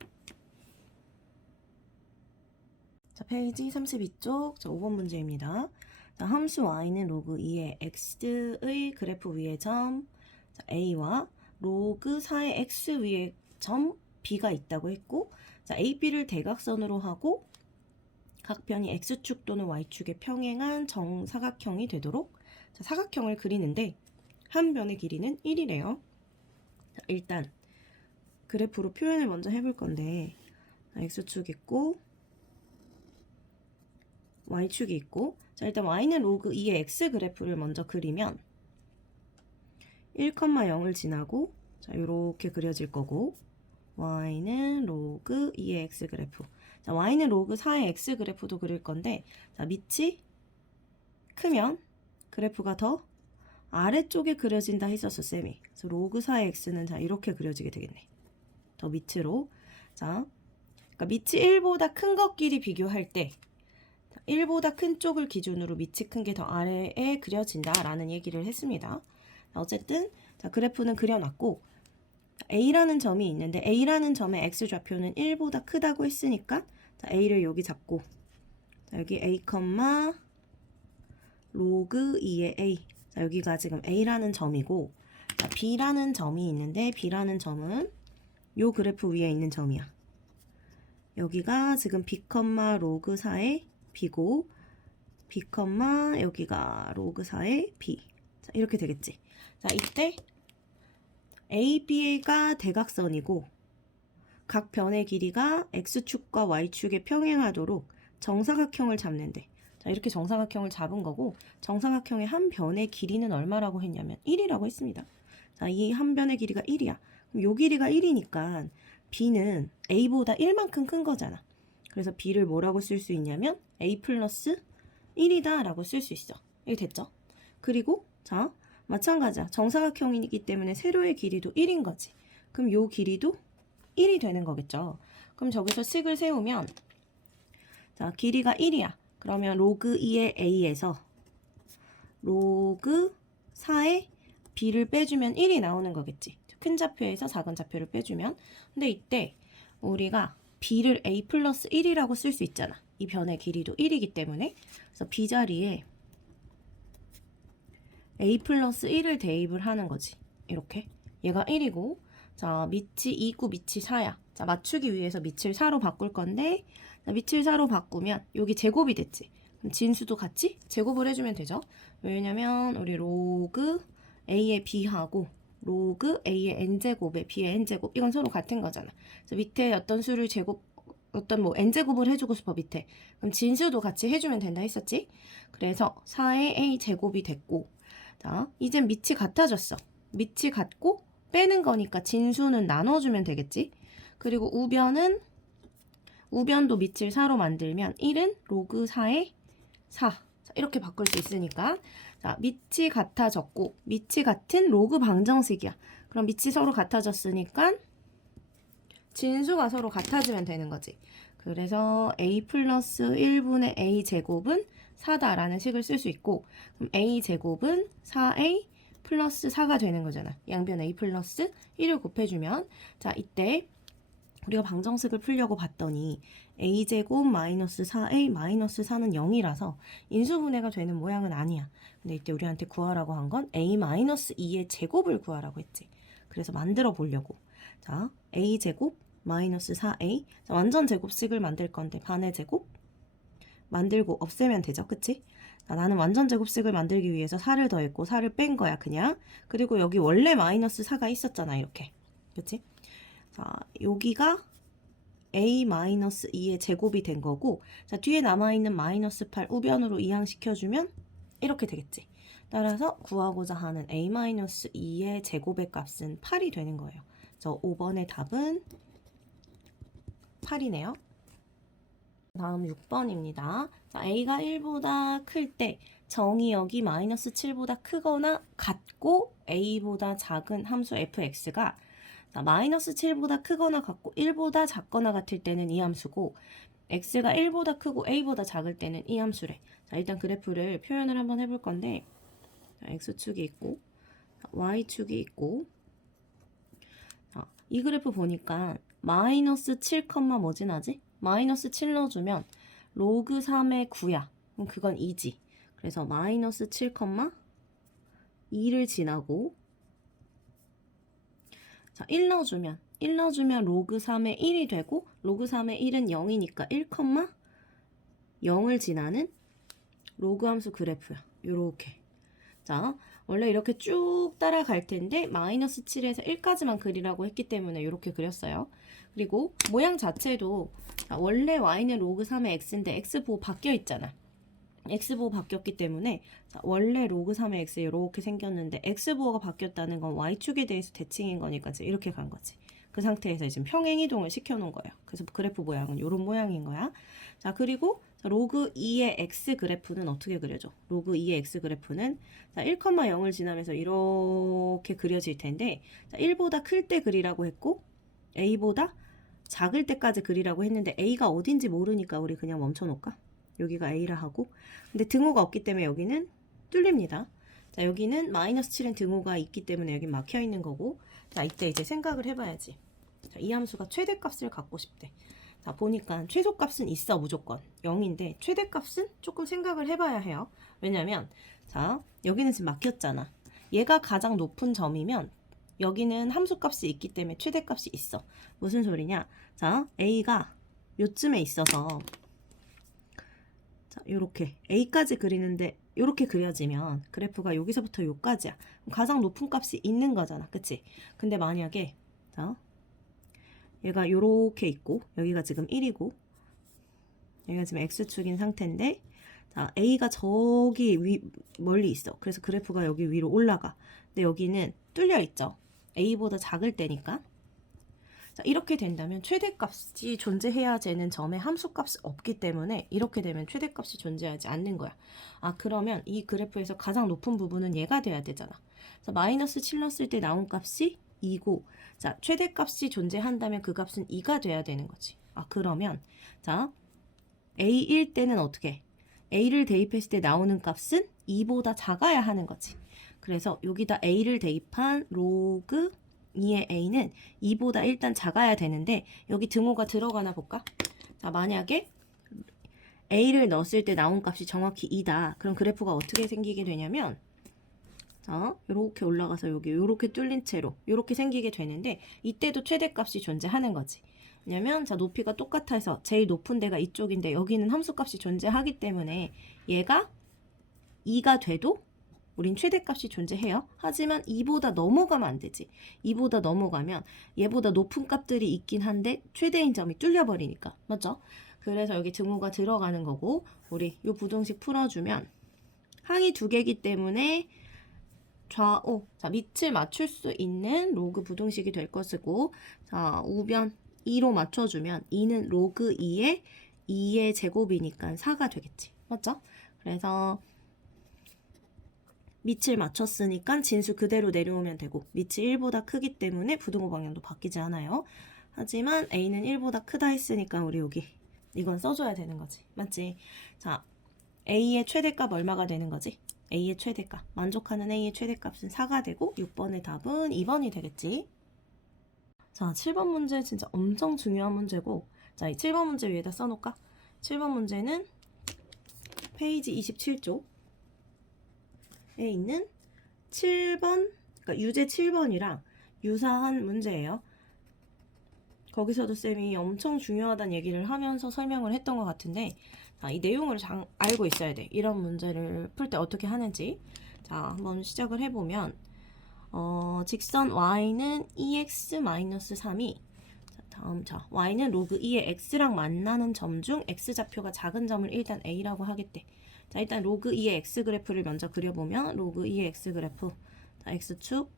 자, 페이지 32쪽, 자, 5번 문제입니다. 자, 함수 y는 로그 2의 x의 그래프 위의 점, 자, a와 로그 4의 x 위의 점 b가 있다고 했고, 자, a, b를 대각선으로 하고 각 변이 x축 또는 y축에 평행한 정사각형이 되도록, 자, 사각형을 그리는데 한 변의 길이는 1이래요. 자, 일단 그래프로 표현을 먼저 해볼 건데, 자, x축 있고 y축이 있고, 자, 일단 y는 로그 2의 x 그래프를 먼저 그리면 1,0을 지나고, 자, 요렇게 그려질 거고, y는 로그 2의 x 그래프. 자, y는 로그 4의 x 그래프도 그릴 건데, 자, 밑이 크면 그래프가 더 아래쪽에 그려진다 했었어, 쌤이. 그래서 로그 4의 x는 자, 이렇게 그려지게 되겠네. 더 밑으로. 자, 그러니까 밑이 1보다 큰 것끼리 비교할 때 1보다 큰 쪽을 기준으로 밑이 큰 게 더 아래에 그려진다라는 얘기를 했습니다. 어쨌든 자, 그래프는 그려놨고, A라는 점이 있는데 A라는 점의 X좌표는 1보다 크다고 했으니까, 자, A를 여기 잡고, 자, 여기 A, 로그 2의 A. 자, 여기가 지금 A라는 점이고, 자, B라는 점이 있는데 B라는 점은 요 그래프 위에 있는 점이야. 여기가 지금 B, 로그 4의 B고, B, 여기가 로그 4의 B. 자, 이렇게 되겠지. 자, 이때 A, B가 대각선이고 각 변의 길이가 X축과 Y축에 평행하도록 정사각형을 잡는데, 자, 이렇게 정사각형을 잡은 거고, 정사각형의 한 변의 길이는 얼마라고 했냐면 1이라고 했습니다. 자, 이 한 변의 길이가 1이야. 그럼 요 길이가 1이니까 b는 a보다 1만큼 큰 거잖아. 그래서 b를 뭐라고 쓸 수 있냐면 a 플러스 1이다 라고 쓸 수 있어. 이게 됐죠? 그리고 자, 마찬가지야. 정사각형이기 때문에 세로의 길이도 1인 거지. 그럼 요 길이도 1이 되는 거겠죠. 그럼 저기서 식을 세우면 자, 길이가 1이야. 그러면 로그 2의 a에서 로그 4의 b를 빼주면 1이 나오는 거겠지. 큰 좌표에서 작은 좌표를 빼주면. 근데 이때 우리가 b를 a 플러스 1이라고 쓸 수 있잖아. 이 변의 길이도 1이기 때문에. 그래서 b 자리에 a 플러스 1을 대입을 하는 거지. 이렇게. 얘가 1이고 자, 밑이 2고 밑이 4야. 자, 맞추기 위해서 밑을 4로 바꿀 건데 자, 밑을 4로 바꾸면 여기 제곱이 됐지. 그럼 진수도 같이 제곱을 해주면 되죠. 왜냐면 우리 로그 a의 b하고 로그 a의 n제곱에 b의 n제곱 이건 서로 같은 거잖아. 그래서 밑에 어떤 수를 제곱 어떤 뭐 n제곱을 해주고 싶어 밑에. 그럼 진수도 같이 해주면 된다 했었지. 그래서 4의 a 제곱이 됐고 자 이젠 밑이 같아졌어. 밑이 같고 빼는 거니까 진수는 나눠주면 되겠지. 그리고 우변도 밑을 4로 만들면 1은 로그 4의 4 자, 이렇게 바꿀 수 있으니까 자 밑이 같아졌고 밑이 같은 로그 방정식이야. 그럼 밑이 서로 같아졌으니까 진수가 서로 같아지면 되는 거지. 그래서 a 플러스 1분의 a 제곱은 4다라는 식을 쓸 수 있고 그럼 a 제곱은 4a 플러스 4가 되는 거잖아. 양변 a 플러스 1을 곱해주면 자 이때 우리가 방정식을 풀려고 봤더니 a제곱 마이너스 4a 마이너스 4는 0이라서 인수분해가 되는 모양은 아니야. 근데 이때 우리한테 구하라고 한 건 a 마이너스 2의 제곱을 구하라고 했지. 그래서 만들어 보려고. 자, a제곱 마이너스 4a 자, 완전 제곱식을 만들 건데 반의 제곱 만들고 없애면 되죠. 그치? 자, 나는 완전 제곱식을 만들기 위해서 4를 더했고 4를 뺀 거야 그냥. 그리고 여기 원래 마이너스 4가 있었잖아 이렇게. 그치? 자, 여기가 a-2의 제곱이 된 거고 자, 뒤에 남아있는 마이너스 8 우변으로 이항시켜주면 이렇게 되겠지. 따라서 구하고자 하는 a-2의 제곱의 값은 8이 되는 거예요. 그래서 5번의 답은 8이네요. 다음 6번입니다. 자, a가 1보다 클 때 정의역이 마이너스 7보다 크거나 같고 a보다 작은 함수 fx가 자, 마이너스 7보다 크거나 같고 1보다 작거나 같을 때는 이 함수고 x가 1보다 크고 a보다 작을 때는 이 함수래. 자, 일단 그래프를 표현을 한번 해볼 건데 자, x축이 있고 자, y축이 있고 자, 이 그래프 보니까 마이너스 7, 뭐지 나지? 마이너스 7 넣어주면 로그 3의 9야. 그럼 그건 2지. 그래서 마이너스 7, 2를 지나고 자, 1 넣어주면 로그 3의 1이 되고 로그 3의 1은 0이니까 1, 0을 지나는 로그 함수 그래프야. 요렇게. 자, 원래 이렇게 쭉 따라갈 텐데 마이너스 7에서 1까지만 그리라고 했기 때문에 이렇게 그렸어요. 그리고 모양 자체도 자, 원래 y는 로그 3의 x인데 x보호 바뀌어 있잖아. x보호 바뀌었기 때문에 자, 원래 로그 3의 x 이렇게 생겼는데 x보호가 바뀌었다는 건 y축에 대해서 대칭인 거니까 이제 이렇게 간 거지. 그 상태에서 지금 평행이동을 시켜놓은 거예요. 그래서 그래프 모양은 이런 모양인 거야. 자, 그리고 자, 로그 2의 x 그래프는 어떻게 그려져? 로그 2의 x 그래프는 자, 1,0을 지나면서 이렇게 그려질 텐데 자, 1보다 클 때 그리라고 했고 a보다 작을 때까지 그리라고 했는데 a가 어딘지 모르니까 우리 그냥 멈춰놓을까? 여기가 a라 하고 근데 등호가 없기 때문에 여기는 뚫립니다. 자, 여기는 마이너스 7은 등호가 있기 때문에 여기 막혀 있는 거고 자, 이때 이제 생각을 해봐야지. 자, 이 함수가 최대값을 갖고 싶대. 자, 보니까 최소값은 있어 무조건 0인데 최대값은 조금 생각을 해봐야 해요. 왜냐면 자, 여기는 지금 막혔잖아. 얘가 가장 높은 점이면 여기는 함수값이 있기 때문에 최대값이 있어. 무슨 소리냐? 자, a가 요쯤에 있어서 자, 요렇게 a까지 그리는데 요렇게 그려지면 그래프가 여기서부터 요까지야. 가장 높은 값이 있는 거잖아. 그치? 근데 만약에 자, 얘가 요렇게 있고 여기가 지금 1이고 여기가 지금 x축인 상태인데 자, a가 저기 멀리 있어. 그래서 그래프가 여기 위로 올라가. 근데 여기는 뚫려 있죠. a보다 작을 때니까. 자, 이렇게 된다면 최대값이 존재해야 되는 점에 함수값이 없기 때문에 이렇게 되면 최대값이 존재하지 않는 거야. 아, 그러면 이 그래프에서 가장 높은 부분은 얘가 돼야 되잖아. 자, 마이너스 7 넣었을 때 나온 값이 2고, 자, 최대값이 존재한다면 그 값은 2가 돼야 되는 거지. 아, 그러면 자, A일 때는 어떻게? A를 대입했을 때 나오는 값은 2보다 작아야 하는 거지. 그래서 여기다 A를 대입한 로그 2의 A는 2보다 일단 작아야 되는데 여기 등호가 들어가나 볼까? 자, 만약에 A를 넣었을 때 나온 값이 정확히 2다. 그럼 그래프가 어떻게 생기게 되냐면 자, 요렇게 올라가서 여기 요렇게 뚫린 채로 요렇게 생기게 되는데 이때도 최대값이 존재하는 거지. 왜냐면 자, 높이가 똑같아서 제일 높은 데가 이쪽인데 여기는 함수값이 존재하기 때문에 얘가 2가 돼도 우린 최대값이 존재해요. 하지만 2보다 넘어가면 안 되지. 2보다 넘어가면 얘보다 높은 값들이 있긴 한데 최대인 점이 뚫려버리니까. 맞죠? 그래서 여기 등호가 들어가는 거고 우리 요 부등식 풀어주면 항이 두 개이기 때문에 좌우, 자, 밑을 맞출 수 있는 로그 부등식이 될 것이고, 자, 우변 2로 맞춰주면 2는 로그 2의 제곱이니까 4가 되겠지. 맞죠? 그래서 밑을 맞췄으니까 진수 그대로 내려오면 되고 밑이 1보다 크기 때문에 부등호 방향도 바뀌지 않아요. 하지만 A는 1보다 크다 했으니까 우리 여기 이건 써줘야 되는 거지. 맞지? 자, A의 최대값 얼마가 되는 거지? A의 최대값. 만족하는 A의 최대값은 4가 되고 6번의 답은 2번이 되겠지. 자, 7번 문제 진짜 엄청 중요한 문제고 자, 이 7번 문제 위에다 써놓을까? 7번 문제는 페이지 27쪽 에 있는 7번, 그러니까 유제 7번이랑 유사한 문제예요. 거기서도 쌤이 엄청 중요하다는 얘기를 하면서 설명을 했던 것 같은데 이 내용을 알고 있어야 돼. 이런 문제를 풀 때 어떻게 하는지. 자, 한번 시작을 해보면 직선 y는 2x-3이 다음 y는 로그 2의 x랑 만나는 점 중 x좌표가 작은 점을 일단 a라고 하겠대. 자, 일단 로그 2의 x 그래프를 먼저 그려보면 로그 2의 x 그래프 자, x축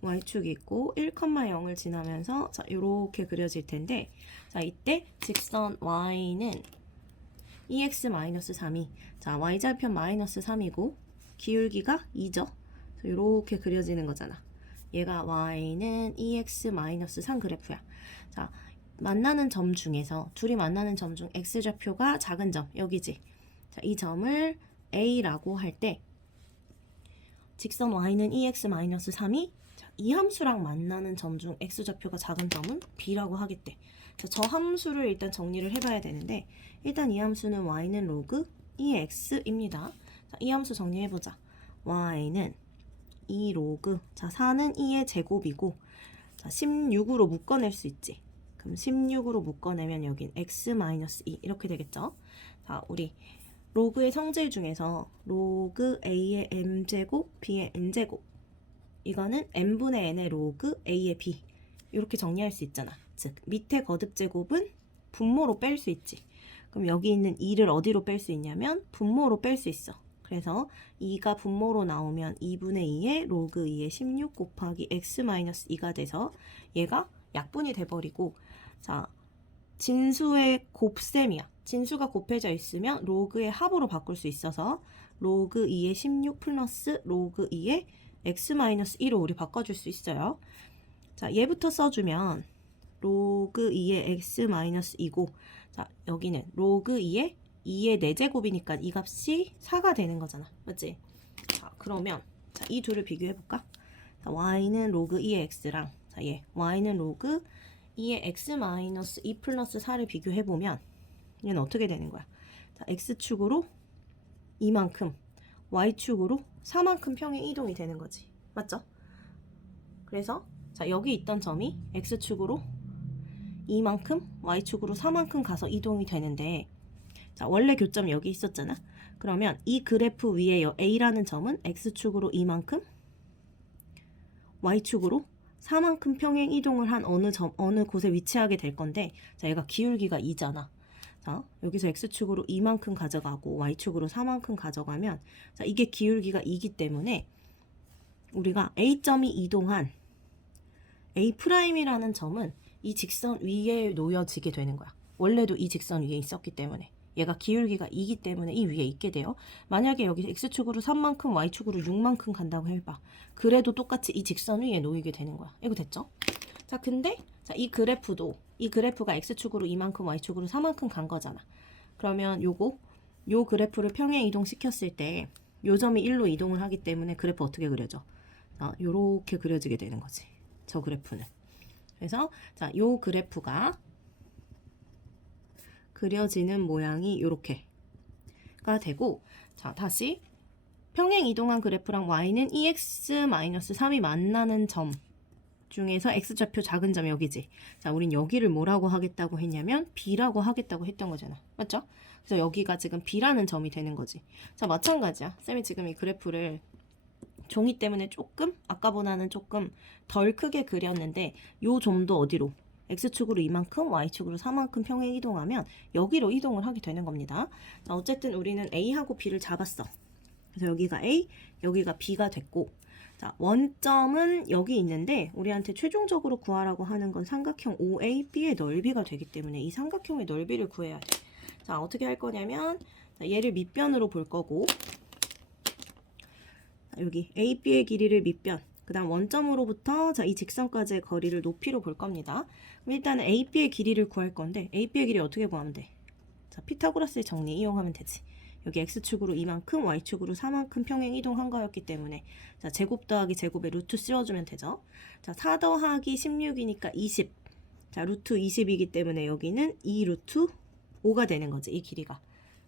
y축이 있고 1,0을 지나면서 자, 요렇게 그려질 텐데 자, 이때 직선 y는 2x-3이 자, y좌편 마이너스 3이고 기울기가 2죠. 요렇게 그려지는 거잖아. 얘가 y는 2x-3 그래프야. 자, 만나는 점 중에서 둘이 만나는 점 중 x좌표가 작은 점 여기지. 자, 이 점을 a라고 할 때 직선 y는 2x-3이 이 함수랑 만나는 점 중 x좌표가 작은 점은 b라고 하겠대. 자, 저 함수를 일단 정리를 해봐야 되는데 일단 이 함수는 y는 로그 2x입니다. 자, 이 함수 정리해보자. y는 2 로그 자, 4는 2의 제곱이고 자, 16으로 묶어낼 수 있지. 그럼 16으로 묶어내면 여긴 x-2 이렇게 되겠죠. 자, 우리 로그의 성질 중에서 로그 a의 m제곱 b의 n제곱 이거는 n분의 n의 로그 a의 b 이렇게 정리할 수 있잖아. 즉 밑에 거듭제곱은 분모로 뺄 수 있지. 그럼 여기 있는 2를 어디로 뺄 수 있냐면 분모로 뺄 수 있어. 그래서 2가 분모로 나오면 2분의 2의 로그 2의 16 곱하기 x-2가 돼서 얘가 약분이 돼버리고 자, 진수의 곱셈이야. 진수가 곱해져 있으면 로그의 합으로 바꿀 수 있어서 로그 2의 16 플러스 로그 2의 x-2로 우리 바꿔줄 수 있어요. 자, 얘부터 써주면 로그 2의 x-2고 자, 여기는 로그 2의 4제곱이니까 이 값이 4가 되는 거잖아. 맞지? 자, 그러면 자, 이 둘을 비교해볼까? 자, y는 로그 2의 x랑 자, 얘 y는 로그 2의 x-2 플러스 4를 비교해보면 얘는 어떻게 되는 거야? 자, x축으로 이만큼 y축으로 4만큼 평행 이동이 되는 거지. 맞죠? 그래서 자, 여기 있던 점이 x축으로 이만큼 y축으로 4만큼 가서 이동이 되는데 자, 원래 교점이 여기 있었잖아. 그러면 이 그래프 위에 A라는 점은 X축으로 이만큼, Y축으로 4만큼 평행 이동을 한 어느 곳에 위치하게 될 건데, 자, 얘가 기울기가 2잖아. 자, 여기서 X축으로 이만큼 가져가고, Y축으로 4만큼 가져가면, 자, 이게 기울기가 2기 때문에, 우리가 A점이 이동한 A'이라는 점은 이 직선 위에 놓여지게 되는 거야. 원래도 이 직선 위에 있었기 때문에. 얘가 기울기가 2기 때문에 이 위에 있게 돼요. 만약에 여기 X축으로 3만큼, Y축으로 6만큼 간다고 해봐. 그래도 똑같이 이 직선 위에 놓이게 되는 거야. 이거 됐죠? 자, 근데 이 그래프가 X축으로 2만큼, Y축으로 4만큼 간 거잖아. 그러면 요 그래프를 평행 이동시켰을 때 요 점이 1로 이동을 하기 때문에 그래프 어떻게 그려져? 요렇게 그려지게 되는 거지. 저 그래프는. 그래서 요 그래프가 그려지는 모양이 요렇게가 되고, 자, 다시 평행 이동한 그래프랑 y는 2x-3이 만나는 점 중에서 x좌표 작은 점 여기지. 자, 우린 여기를 뭐라고 하겠다고 했냐면 b라고 하겠다고 했던 거잖아. 맞죠? 그래서 여기가 지금 b라는 점이 되는 거지. 자, 마찬가지야. 쌤이 지금 이 그래프를 종이 때문에 조금 아까보다는 조금 덜 크게 그렸는데 요 점도 어디로? X축으로 이만큼, Y축으로 4만큼 평행 이동하면 여기로 이동을 하게 되는 겁니다. 자, 어쨌든 우리는 A하고 B를 잡았어. 그래서 여기가 A, 여기가 B가 됐고, 자, 원점은 여기 있는데 우리한테 최종적으로 구하라고 하는 건 삼각형 OAB의 넓이가 되기 때문에 이 삼각형의 넓이를 구해야 돼. 자, 어떻게 할 거냐면 얘를 밑변으로 볼 거고, 여기 AB의 길이를 밑변, 그 다음 원점으로부터 이 직선까지의 거리를 높이로 볼 겁니다. 그럼 일단은 AB의 길이를 구할 건데 AB의 길이 어떻게 구하면 돼? 자, 피타고라스의 정리 이용하면 되지. 여기 X축으로 이만큼, Y축으로 4만큼 평행 이동한 거였기 때문에 자, 제곱 더하기 제곱에 루트 씌워주면 되죠. 자, 4 더하기 16이니까 20. 자, 루트 20이기 때문에 여기는 2 루트 5가 되는 거지, 이 길이가.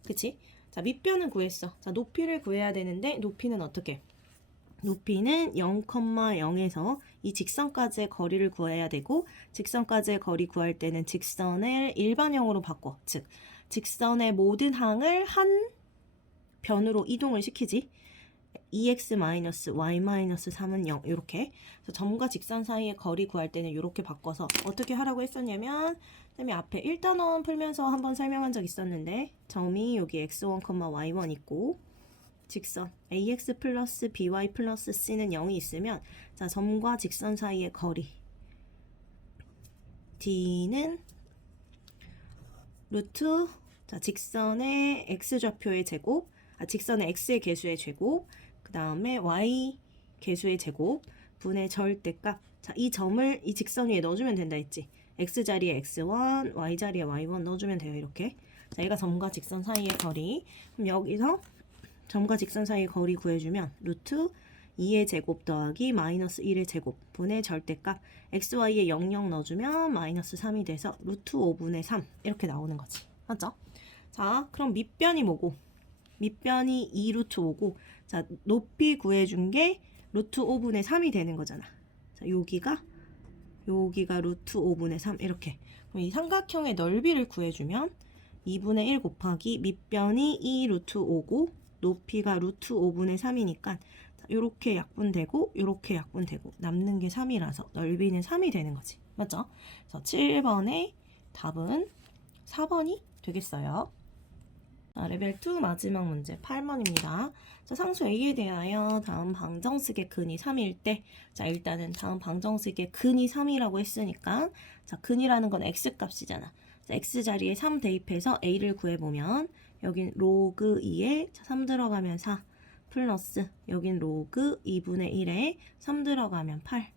그치? 자, 밑변은 구했어. 자, 높이를 구해야 되는데 높이는 어떻게? 높이는 0,0에서 이 직선까지의 거리를 구해야 되고, 직선까지의 거리 구할 때는 직선을 일반형으로 바꿔. 즉, 직선의 모든 항을 한 변으로 이동을 시키지. 2x-y-3은 0 이렇게. 그래서 점과 직선 사이의 거리 구할 때는 이렇게 바꿔서 어떻게 하라고 했었냐면, 쌤이 앞에 1단원 풀면서 한번 설명한 적 있었는데, 점이 여기 x1, y1 있고, 직선 ax 플러스 by 플러스 c는 0이 있으면 자, 점과 직선 사이의 거리 d는 루트 자, 직선의 x좌표의 제곱, 직선의 x의 개수의 제곱, 그 다음에 y 개수의 제곱 분의 절대값. 자, 이 점을 이 직선 위에 넣어주면 된다 했지. x 자리에 x1, y 자리에 y1 넣어주면 돼요. 이렇게. 자, 얘가 점과 직선 사이의 거리. 그럼 여기서 점과 직선 사이의 거리 구해주면 루트 2의 제곱 더하기 마이너스 1의 제곱 분의 절대값 xy에 00 넣어주면 마이너스 3이 돼서 루트 5분의 3 이렇게 나오는 거지. 맞죠? 자, 그럼 밑변이 뭐고? 밑변이 2 루트 5고, 자, 높이 구해준 게 루트 5분의 3이 되는 거잖아. 자, 여기가 루트 5분의 3 이렇게. 그럼 이 삼각형의 넓이를 구해주면 2분의 1 곱하기 밑변이 2 루트 5고 높이가 루트 5분의 3이니까 이렇게 약분되고 이렇게 약분되고 남는 게 3이라서 넓이는 3이 되는 거지. 맞죠? 그래서 7번의 답은 4번이 되겠어요. 자, 레벨 2 마지막 문제 8번입니다. 자, 상수 A에 대하여 다음 방정식의 근이 3일 때, 자, 일단은 다음 방정식의 근이 3이라고 했으니까, 자, 근이라는 건 x값이잖아. 자, x 자리에 3 대입해서 A를 구해보면 여긴 로그 2에 3 들어가면 4 플러스 여긴 로그 2분의 1에 3 들어가면 8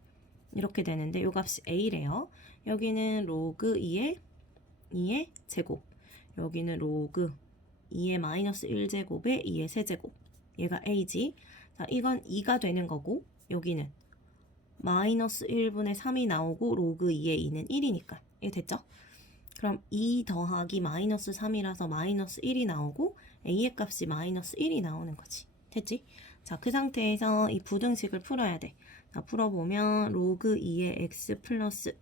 이렇게 되는데 요 값이 A래요. 여기는 로그 2의 제곱, 여기는 로그 2의 마이너스 1제곱에 2의 세제곱, 얘가 A지. 자, 이건 2가 되는 거고 여기는 마이너스 1분의 3이 나오고 로그 2의 2는 1이니까 이게 됐죠? 그럼 2 더하기 마이너스 3이라서 마이너스 1이 나오고 A의 값이 마이너스 1이 나오는 거지. 됐지? 자, 그 상태에서 이 부등식을 풀어야 돼. 자, 풀어보면 로그 2의 x 플러스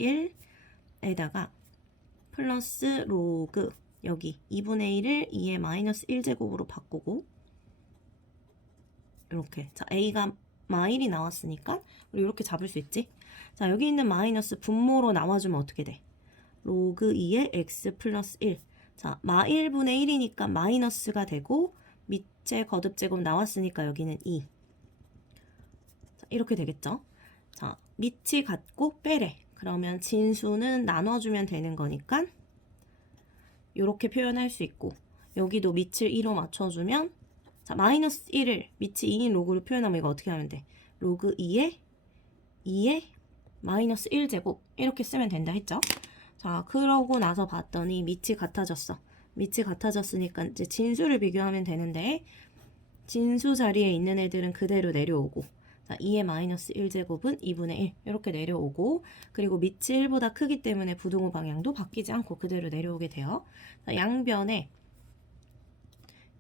1에다가 플러스 로그 여기 2분의 1을 2의 마이너스 1제곱으로 바꾸고 이렇게. 자, A가 마1이 나왔으니까 우리 이렇게 잡을 수 있지? 자, 여기 있는 마이너스 분모로 나와주면 어떻게 돼? 로그 2의 x 플러스 1. 자, 마 1분의 1이니까 마이너스가 되고 밑에 거듭제곱 나왔으니까 여기는 2. 자, 이렇게 되겠죠? 자, 밑이 같고 빼래. 그러면 진수는 나눠주면 되는 거니까 이렇게 표현할 수 있고, 여기도 밑을 2로 맞춰주면, 자, 마이너스 1을 밑이 2인 로그로 표현하면 이거 어떻게 하면 돼? 로그 2에 마이너스 1제곱 이렇게 쓰면 된다 했죠? 자, 그러고 나서 봤더니 밑이 같아졌어. 밑이 같아졌으니까 이제 진수를 비교하면 되는데, 진수 자리에 있는 애들은 그대로 내려오고, 자, 2의 마이너스 1제곱은 2분의 1 이렇게 내려오고, 그리고 밑이 1보다 크기 때문에 부등호 방향도 바뀌지 않고 그대로 내려오게 돼요. 자, 양변에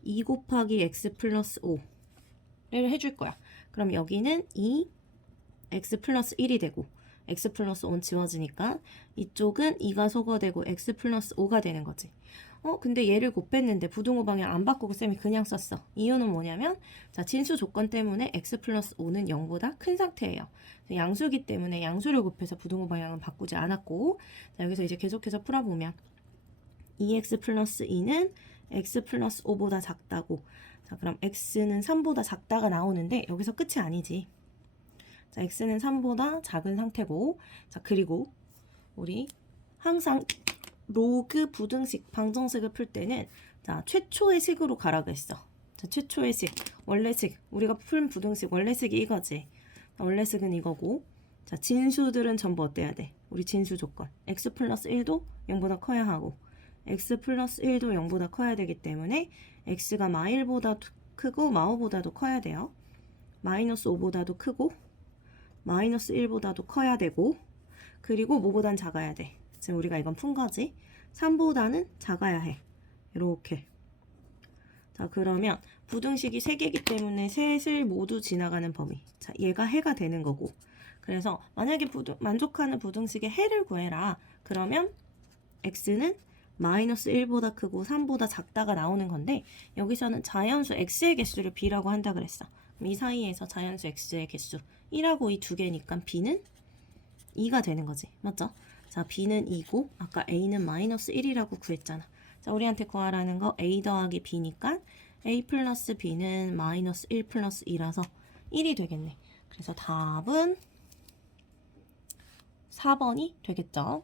2 곱하기 x 플러스 5를 해줄 거야. 그럼 여기는 2 x 플러스 1이 되고, x 플러스 5는 지워지니까 이쪽은 2가 소거되고 x 플러스 5가 되는 거지. 근데 얘를 곱했는데 부등호 방향 안 바꾸고 쌤이 그냥 썼어. 이유는 뭐냐면, 자, 진수 조건 때문에 x 플러스 5는 0보다 큰 상태예요. 양수기 때문에 양수를 곱해서 부등호 방향은 바꾸지 않았고, 자, 여기서 이제 계속해서 풀어보면 2x 플러스 2는 x 플러스 5보다 작다고. 자, 그럼 x는 3보다 작다가 나오는데 여기서 끝이 아니지. 자, x는 3보다 작은 상태고, 자, 그리고 우리 항상 로그 부등식 방정식을 풀 때는, 자, 최초의 식으로 가라 그랬어. 자, 최초의 식, 원래식, 우리가 푼 부등식 원래식이 이거지. 원래식은 이거고, 자, 진수들은 전부 어때야 돼? 우리 진수 조건 x 플러스 1도 0보다 커야 하고, x 플러스 1도 0보다 커야 되기 때문에 x가 마1보다 크고 마5보다도 커야 돼요. 마이너스 5보다도 크고 마이너스 1보다도 커야 되고, 그리고 뭐보단 작아야 돼. 지금 우리가 이건 푼 거지. 3보다는 작아야 해. 이렇게. 자, 그러면 부등식이 3개이기 때문에 셋을 모두 지나가는 범위. 자, 얘가 해가 되는 거고. 그래서 만약에 만족하는 부등식의 해를 구해라. 그러면 x는 마이너스 1보다 크고 3보다 작다가 나오는 건데, 여기서는 자연수 x의 개수를 b라고 한다 그랬어. 이 사이에서 자연수 x의 개수 1하고 이 두 개니까 b는 2가 되는 거지. 맞죠? 자, b는 2고 아까 a는 마이너스 1이라고 구했잖아. 자, 우리한테 구하라는 거 a 더하기 b니까 a 플러스 b는 마이너스 1 플러스 2라서 1이 되겠네. 그래서 답은 4번이 되겠죠.